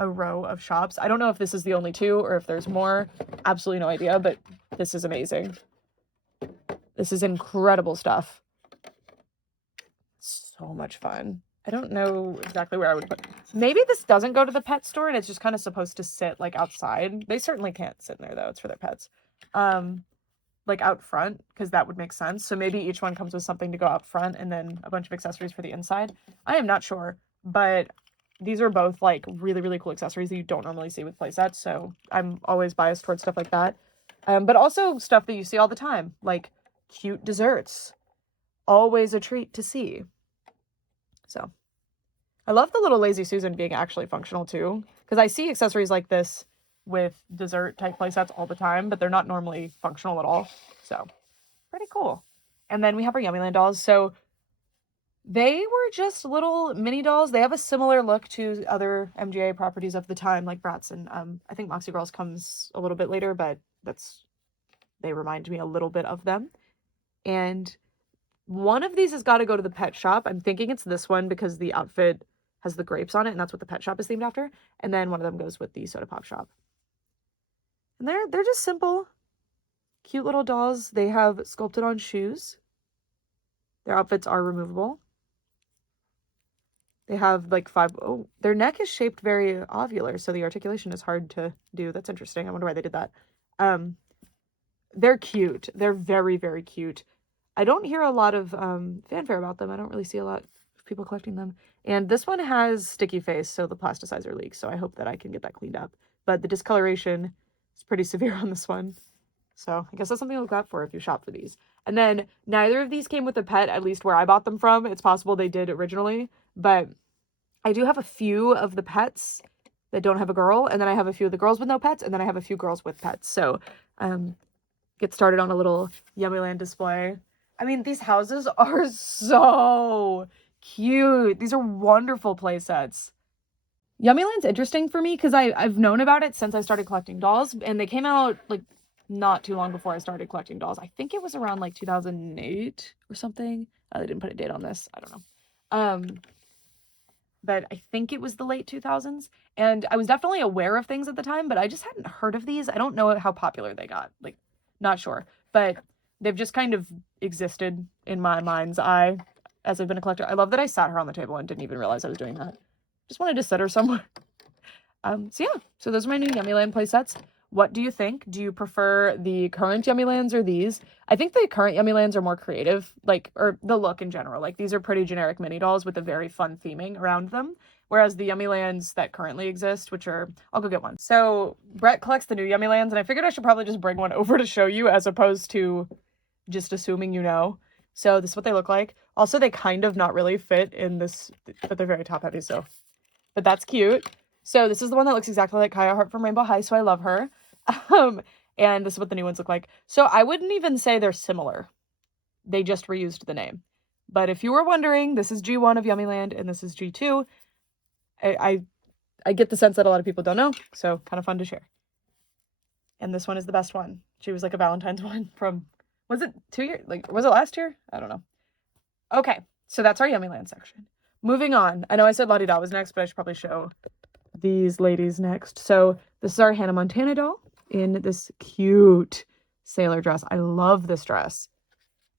a row of shops. I don't know if this is the only two or if there's more. Absolutely no idea, but this is amazing. This is incredible stuff. So much fun. I don't know exactly where I would put. Maybe this doesn't go to the pet store and it's just kind of supposed to sit like outside. They certainly can't sit in there though. It's for their pets. Like out front, because that would make sense. So maybe each one comes with something to go out front and then a bunch of accessories for the inside. I am not sure, but these are both like really, really cool accessories that you don't normally see with playsets. So I'm always biased towards stuff like that. But also stuff that you see all the time, like cute desserts. Always a treat to see. So I love the little Lazy Susan being actually functional too, because I see accessories like this with dessert type playsets all the time, but they're not normally functional at all. So pretty cool. And then we have our Yummi-land dolls. So they were just little mini dolls. They have a similar look to other MGA properties of the time, like Bratz and I think Moxie Girls comes a little bit later, but they remind me a little bit of them. And one of these has got to go to the pet shop. I'm thinking it's this one because the outfit has the grapes on it, and that's what the pet shop is themed after. And then one of them goes with the soda pop shop. And they're just simple, cute little dolls. They have sculpted on shoes. Their outfits are removable. They have like their neck is shaped very ovular, so the articulation is hard to do. That's interesting. I wonder why they did that. They're cute. They're very, very cute. I don't hear a lot of fanfare about them. I don't really see a lot of people collecting them. And this one has sticky face, so the plasticizer leaks, so I hope that I can get that cleaned up. But the discoloration is pretty severe on this one. So I guess that's something to look out for if you shop for these. And then neither of these came with a pet, at least where I bought them from. It's possible they did originally, but I do have a few of the pets that don't have a girl, and then I have a few of the girls with no pets, and then I have a few girls with pets. So get started on a little Yummi-land display. I mean, these houses are so cute. These are wonderful play sets. Yummi-land's interesting for me because I've known about it since I started collecting dolls, and they came out like not too long before I started collecting dolls. I think it was around like 2008 or something. They didn't put a date on this. I don't know. But I think it was the late 2000s, and I was definitely aware of things at the time, but I just hadn't heard of these. I don't know how popular they got. Like, not sure, but they've just kind of existed in my mind's eye as I've been a collector. I love that I sat her on the table and didn't even realize I was doing that. Just wanted to sit her somewhere. So yeah, so those are my new Yummi-land play sets. What do you think? Do you prefer the current Yummi-lands or these? I think the current Yummi-lands are more creative, like, or the look in general. Like, these are pretty generic mini dolls with a very fun theming around them. Whereas the Yummi-lands that currently exist, which are, I'll go get one. So Brett collects the new Yummi-lands, and I figured I should probably just bring one over to show you as opposed to just assuming you know. So this is what they look like. Also, they kind of not really fit in this, but they're very top heavy, so. But that's cute. So this is the one that looks exactly like Kaya Hart from Rainbow High, so I love her. And this is what the new ones look like. So I wouldn't even say they're similar. They just reused the name. But if you were wondering, this is G1 of Yummi-land, and this is G2. I get the sense that a lot of people don't know, so kind of fun to share. And this one is the best one. She was like a Valentine's one from, was it 2 years? Like, was it last year? I don't know. Okay, so that's our Yummi-land section. Moving on. I know I said La-Di-Da was next, but I should probably show these ladies next. So this is our Hannah Montana doll in this cute sailor dress. I love this dress.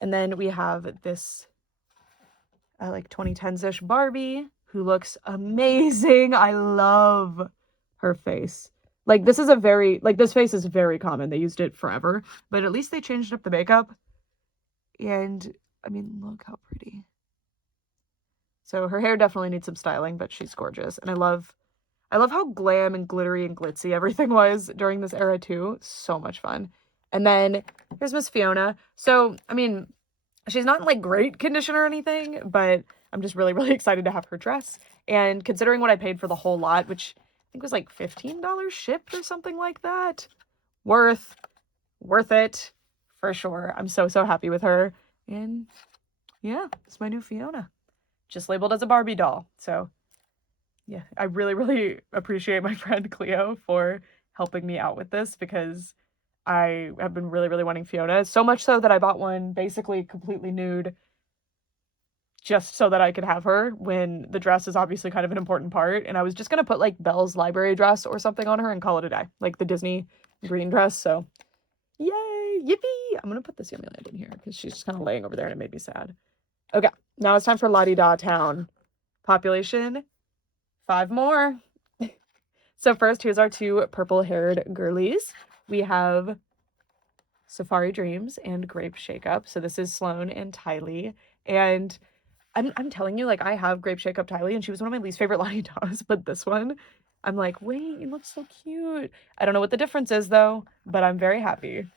And then we have this like 2010s-ish Barbie who looks amazing. I love her face. Like, this is a very, like, this face is very common. They used it forever, but at least they changed up the makeup. And, I mean, look how pretty. So her hair definitely needs some styling, but she's gorgeous. And I love how glam and glittery and glitzy everything was during this era too. So much fun. And then here's Miss Fiona. So, I mean, she's not in like great condition or anything, but I'm just really, really excited to have her dress. And considering what I paid for the whole lot, which I think was like $15 shipped or something like that, worth it for sure. I'm so, so happy with her. And yeah, it's my new Fiona. Just labeled as a Barbie doll. So yeah, I really, really appreciate my friend Cleo for helping me out with this because I have been really, really wanting Fiona. So much so that I bought one basically completely nude just so that I could have her when the dress is obviously kind of an important part. And I was just going to put like Belle's library dress or something on her and call it a day. Like the Disney green dress. So yay, yippee. I'm going to put this Yummi-land in here because she's just kind of laying over there and it made me sad. Okay, now it's time for La-Di-Da Town. Population, 5 more. So first, here's our 2 purple-haired girlies. We have Safari Dreams and Grape Shake-Up. So this is Sloan and Tylee. And I'm telling you, like, I have Grape Shake-Up Tylee, and she was one of my least favorite La-Di-Da's, but this one, I'm like, wait, it looks so cute. I don't know what the difference is, though, but I'm very happy.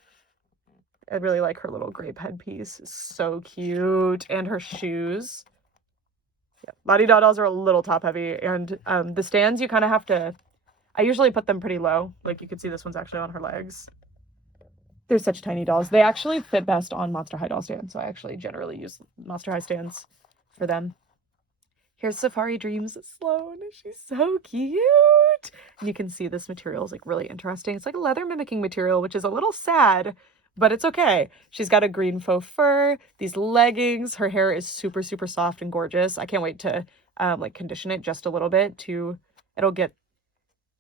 I really like her little grape headpiece. So cute. And her shoes. Yeah. La-Di-Da dolls are a little top heavy. And the stands, you kind of have to... I usually put them pretty low. Like, you can see this one's actually on her legs. They're such tiny dolls. They actually fit best on Monster High doll stands. So I actually generally use Monster High stands for them. Here's Safari Dreams Sloan. She's so cute. And you can see this material is like really interesting. It's like a leather mimicking material, which is a little sad, but it's okay. She's got a green faux fur, these leggings. Her hair is super, super soft and gorgeous. I can't wait to like condition it just a little bit it'll get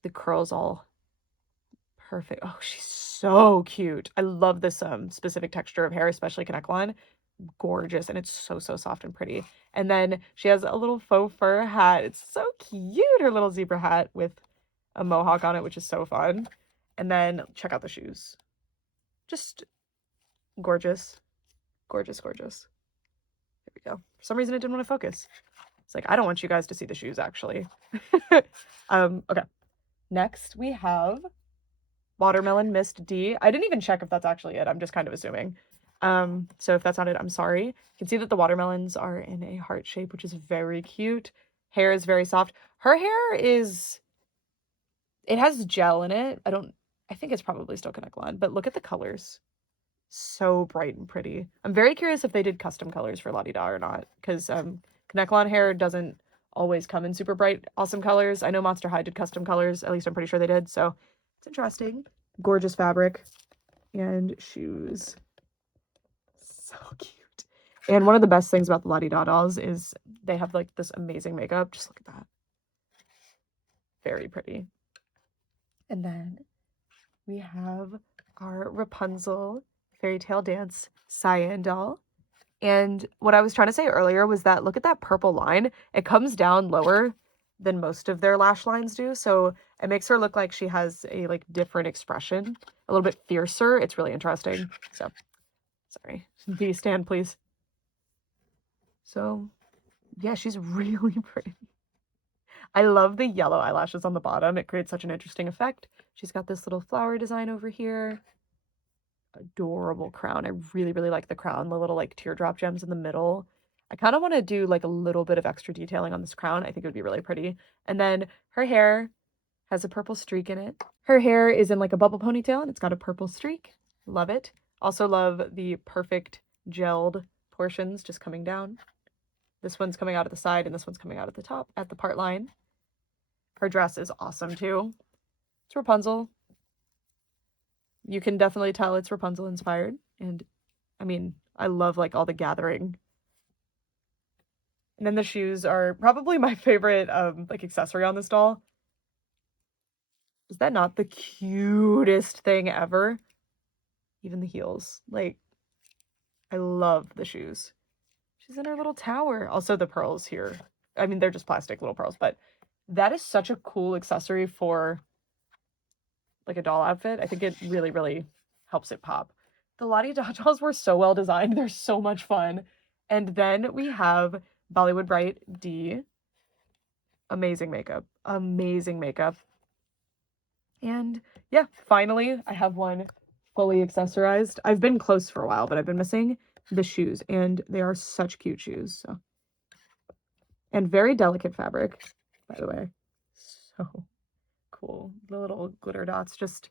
the curls all perfect. Oh, she's so cute. I love this specific texture of hair, especially connect line. Gorgeous, and it's so, so soft and pretty. And then she has a little faux fur hat. It's so cute, her little zebra hat with a mohawk on it, which is so fun. And then check out the shoes. Just gorgeous. Gorgeous, gorgeous. There we go. For some reason it didn't want to focus. It's like, I don't want you guys to see the shoes, actually. Okay. Next we have Watermelon Mist D. I didn't even check if that's actually it. I'm just kind of assuming. So if that's not it, I'm sorry. You can see that the watermelons are in a heart shape, which is very cute. Hair is very soft. Her hair it has gel in it. I think it's probably still connect line, but look at the colors. So bright and pretty. I'm very curious if they did custom colors for La-Di-Da or not, because connect line hair doesn't always come in super bright, awesome colors. I know Monster High did custom colors. At least I'm pretty sure they did. So it's interesting. Gorgeous fabric and shoes. So cute. And one of the best things about the La-Di-Da dolls is they have like this amazing makeup. Just look at that. Very pretty. And then we have our Rapunzel Fairy Tale Dance Cyan doll. And what I was trying to say earlier was that look at that purple line. It comes down lower than most of their lash lines do. So it makes her look like she has a like different expression, a little bit fiercer. It's really interesting. So sorry. V stand, please. So yeah, she's really pretty. I love the yellow eyelashes on the bottom. It creates such an interesting effect. She's got this little flower design over here. Adorable crown. I really, really like the crown. The little like teardrop gems in the middle. I kind of want to do like a little bit of extra detailing on this crown. I think it would be really pretty. And then her hair has a purple streak in it. Her hair is in like a bubble ponytail and it's got a purple streak. Love it. Also love the perfect gelled portions just coming down. This one's coming out at the side and this one's coming out at the top at the part line. Her dress is awesome too. It's Rapunzel. You can definitely tell it's Rapunzel inspired. And I mean, I love like all the gathering. And then the shoes are probably my favorite like accessory on this doll. Is that not the cutest thing ever? Even the heels. Like, I love the shoes. She's in her little tower. Also the pearls here. I mean, they're just plastic little pearls, but that is such a cool accessory for like a doll outfit. I think it really, really helps it pop. The Lottie Dot dolls were so well designed. They're so much fun. And then we have Bollywood Bright D. Amazing makeup. Amazing makeup. And yeah, finally, I have one fully accessorized. I've been close for a while, but I've been missing the shoes, and they are such cute shoes. So, and very delicate fabric, by the way. So cool. The little glitter dots, just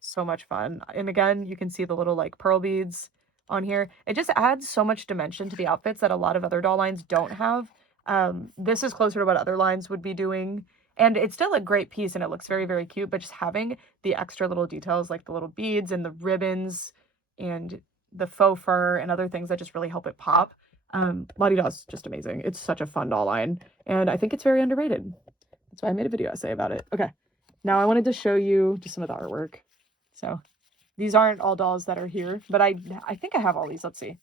so much fun. And again, you can see the little like pearl beads on here. It just adds so much dimension to the outfits that a lot of other doll lines don't have. This is closer to what other lines would be doing. And it's still a great piece and it looks very, very cute, but just having the extra little details like the little beads and the ribbons and the faux fur and other things that just really help it pop. Lottie Dot's just amazing. It's such a fun doll line and I think it's very underrated. That's why I made a video essay about it. Okay, now I wanted to show you just some of the artwork. So these aren't all dolls that are here, but I think I have all these. Let's see.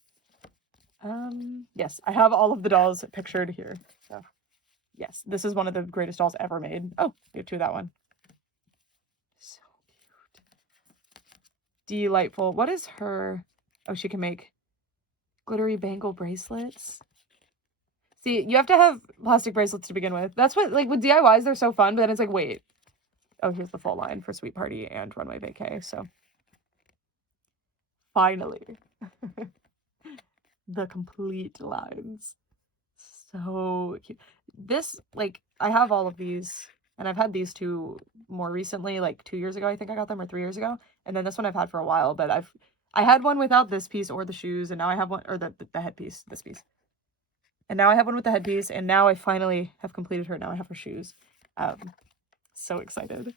Yes, I have all of the dolls pictured here. So yes, this is one of the greatest dolls ever made. Oh, we have two of that one. So cute. Delightful. What is her? Oh, she can make glittery bangle bracelets. See, you have to have plastic bracelets to begin with. That's what, like, with DIYs, they're so fun, but then it's like, wait. Oh, here's the full line for Sweet Party and Runway Vacay, so. Finally. The complete lines. So cute. This, like, I have all of these, and I've had these two more recently, like 2 years ago, I think I got them, or 3 years ago. And then this one I've had for a while, but I had one without this piece or the shoes, and now I have one, or the headpiece, this piece. And now I have one with the headpiece, and now I finally have completed her. Now I have her shoes. So excited.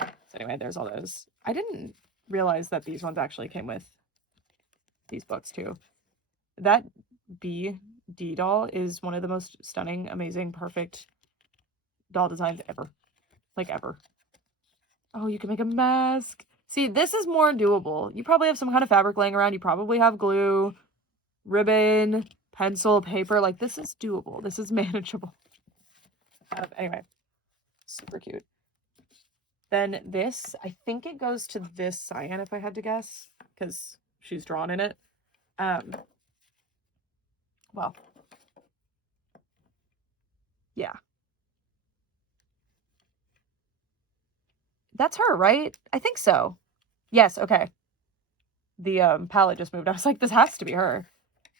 So anyway, there's all those. I didn't realize that these ones actually came with these books too. That B D doll is one of the most stunning, amazing, perfect doll designs ever. Like ever. Oh, you can make a mask. See, this is more doable. You probably have some kind of fabric laying around. You probably have glue, ribbon, pencil, paper. Like, this is doable. This is manageable. Anyway, super cute. Then this, I think it goes to this cyan if I had to guess, because she's drawn in it. Well, yeah. That's her, right? I think so. Yes, okay. The palette just moved. I was like, this has to be her.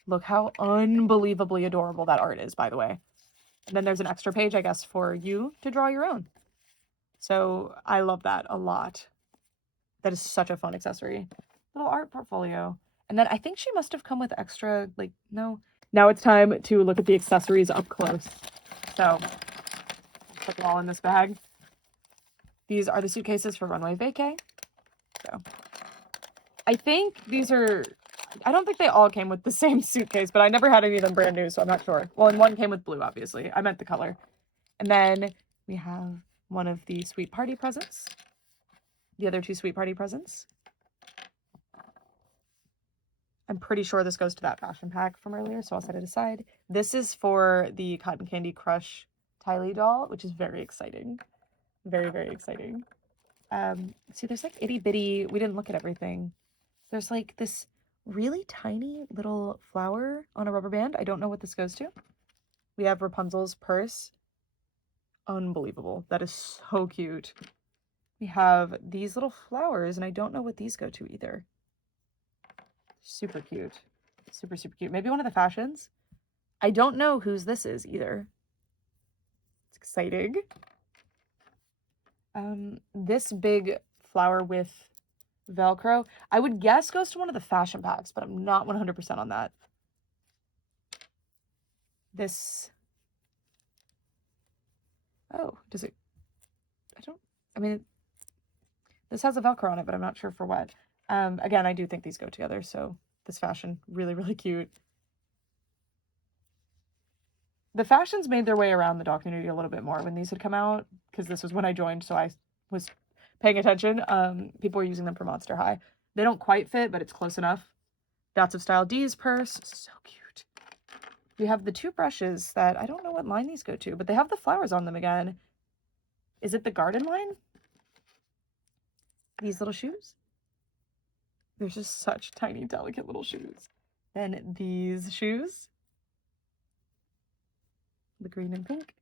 Look how unbelievably adorable that art is, by the way. And then there's an extra page, I guess, for you to draw your own. So I love that a lot. That is such a fun accessory. Little art portfolio. And then I think she must have come with extra, like, no. Now it's time to look at the accessories up close. So, put them all in this bag. These are the suitcases for Runway Vacay. So, I think these are, I don't think they all came with the same suitcase, but I never had any of them brand new, so I'm not sure. Well, and one came with blue, obviously. I meant the color. And then we have one of the Sweet Party presents. The other two Sweet Party presents. I'm pretty sure this goes to that fashion pack from earlier, so I'll set it aside. This is for the Cotton Candy Crush Tylee doll, which is very exciting. Very, very exciting. See, there's like itty bitty, we didn't look at everything. There's like this really tiny little flower on a rubber band. I don't know what this goes to. We have Rapunzel's purse. Unbelievable. That is so cute. We have these little flowers, and I don't know what these go to either. Super cute. Super, super cute. Maybe one of the fashions. I don't know whose this is either. It's exciting. This big flower with Velcro, I would guess goes to one of the fashion packs, but I'm not 100% on that. This, oh, does it, I mean, this has a Velcro on it, but I'm not sure for what. Again, I do think these go together, so this fashion, really, really cute. The fashions made their way around the doll community a little bit more when these had come out, because this was when I joined, so I was paying attention. People were using them for Monster High. They don't quite fit, but it's close enough. Dots of Style D's purse, so cute. We have the two brushes that I don't know what line these go to, but they have the flowers on them again. Is it the garden line? these little shoes. They're just such tiny, delicate little shoes. Then these shoes, the green and pink.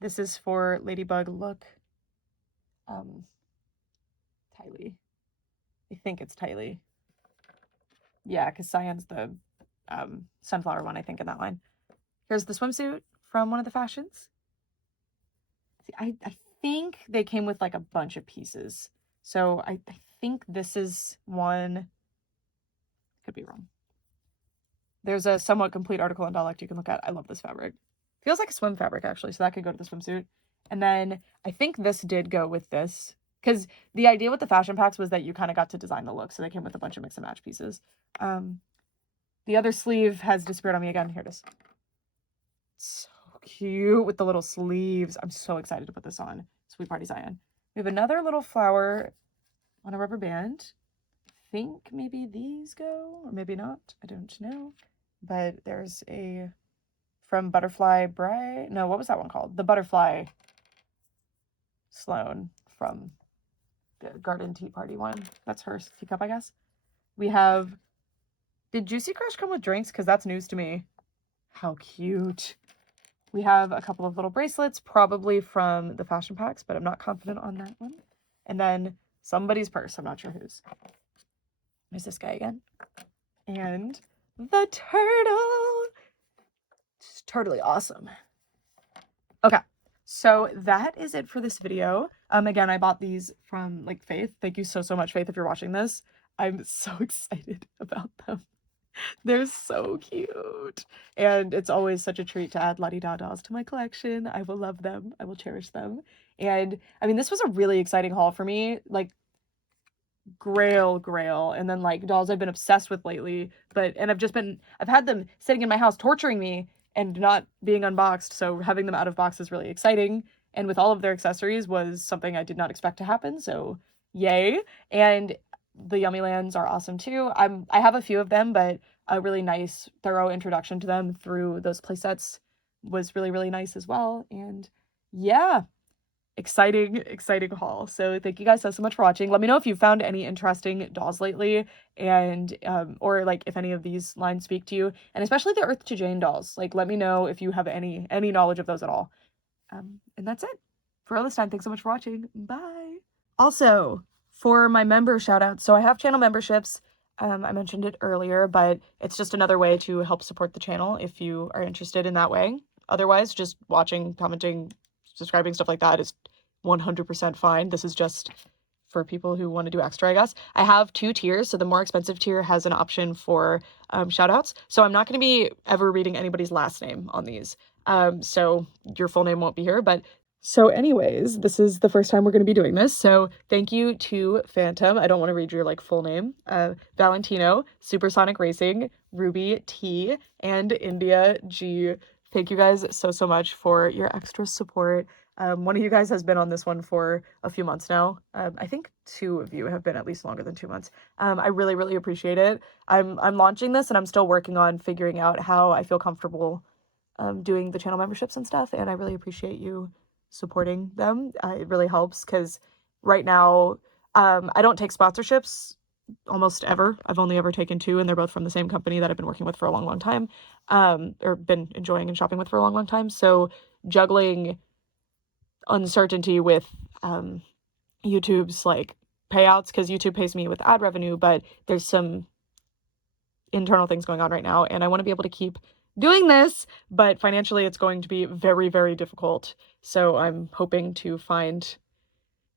This is for Ladybug Look. Tylee. I think it's Tylee. Yeah, because Cyan's the sunflower one, I think, in that line. Here's the swimsuit from one of the fashions. See, I think they came with like a bunch of pieces. So I think this is one. Could be wrong. There's a somewhat complete article on Dialect you can look at. I love this fabric. Feels like a swim fabric, actually, so that could go to the swimsuit. And then I think this did go with this. Because the idea with the fashion packs was that you kind of got to design the look. So they came with a bunch of mix and match pieces. The other sleeve has disappeared on me again. Here it is. So cute with the little sleeves. I'm so excited to put this on. Sweet Party Zion. We have another little flower on a rubber band. I think maybe these go, or maybe not. I don't know. But there's a from Butterfly Bright. No, what was that one called? The Butterfly Sloan from the Garden Tea Party one. That's her teacup, I guess. We have... Did Juicy Crush come with drinks? Because that's news to me. How cute. We have a couple of little bracelets, probably from the fashion packs, but I'm not confident on that one. And then somebody's purse. I'm not sure whose. There's this guy again. And the turtle. It's totally awesome. Okay. So that is it for this video. Again, I bought these from like Faith. Thank you so much, Faith, if you're watching this. I'm so excited about them. They're so cute. And it's always such a treat to add la-di-da dolls to my collection. I will love them. I will cherish them. And I mean, this was a really exciting haul for me. Like Grail, and then like dolls I've been obsessed with lately. And I've had them sitting in my house torturing me and not being unboxed. So having them out of box is really exciting. And with all of their accessories was something I did not expect to happen. So yay. And the Yummi-lands are awesome too. I have a few of them, but a really nice, thorough introduction to them through those playsets was really, really nice as well. And yeah, exciting haul. So thank you guys so much for watching. Let me know if you found any interesting dolls lately, and or like if any of these lines speak to you, and especially the Earth to Jane dolls. Like, let me know if you have any knowledge of those at all. And that's it for all this time. Thanks so much for watching. Bye. Also, for my member shout out, so I have channel memberships. I mentioned it earlier, but it's just another way to help support the channel if you are interested in that way. Otherwise, just watching, commenting, subscribing, stuff like that is 100% fine. This is just for people who want to do extra, I guess. I have 2 tiers, so the more expensive tier has an option for shout outs. So I'm not going to be ever reading anybody's last name on these. So your full name won't be here, but so anyways, this is the first time we're going to be doing this. So thank you to Phantom. I don't want to read your like full name. Valentino, Supersonic Racing, Ruby T, and India G. Thank you guys so much for your extra support. One of you guys has been on this one for a few months now. I think 2 of you have been at least longer than 2 months. I really appreciate it. I'm launching this, and I'm still working on figuring out how I feel comfortable doing the channel memberships and stuff, and I really appreciate you supporting them. It really helps, because right now I don't take sponsorships almost ever. I've only ever taken 2, and they're both from the same company that I've been working with for a long time, or been enjoying and shopping with for a long time. So juggling uncertainty with YouTube's like payouts, because YouTube pays me with ad revenue, but there's some internal things going on right now, and I want to be able to keep doing this, but financially it's going to be very difficult. So I'm hoping to find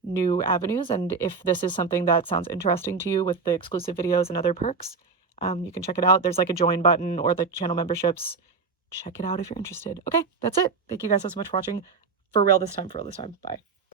new avenues, and if this is something that sounds interesting to you with the exclusive videos and other perks, you can check it out. There's like a join button or the channel memberships. Check it out if you're interested. Okay, that's it. Thank you guys so much for watching. For real this time. Bye.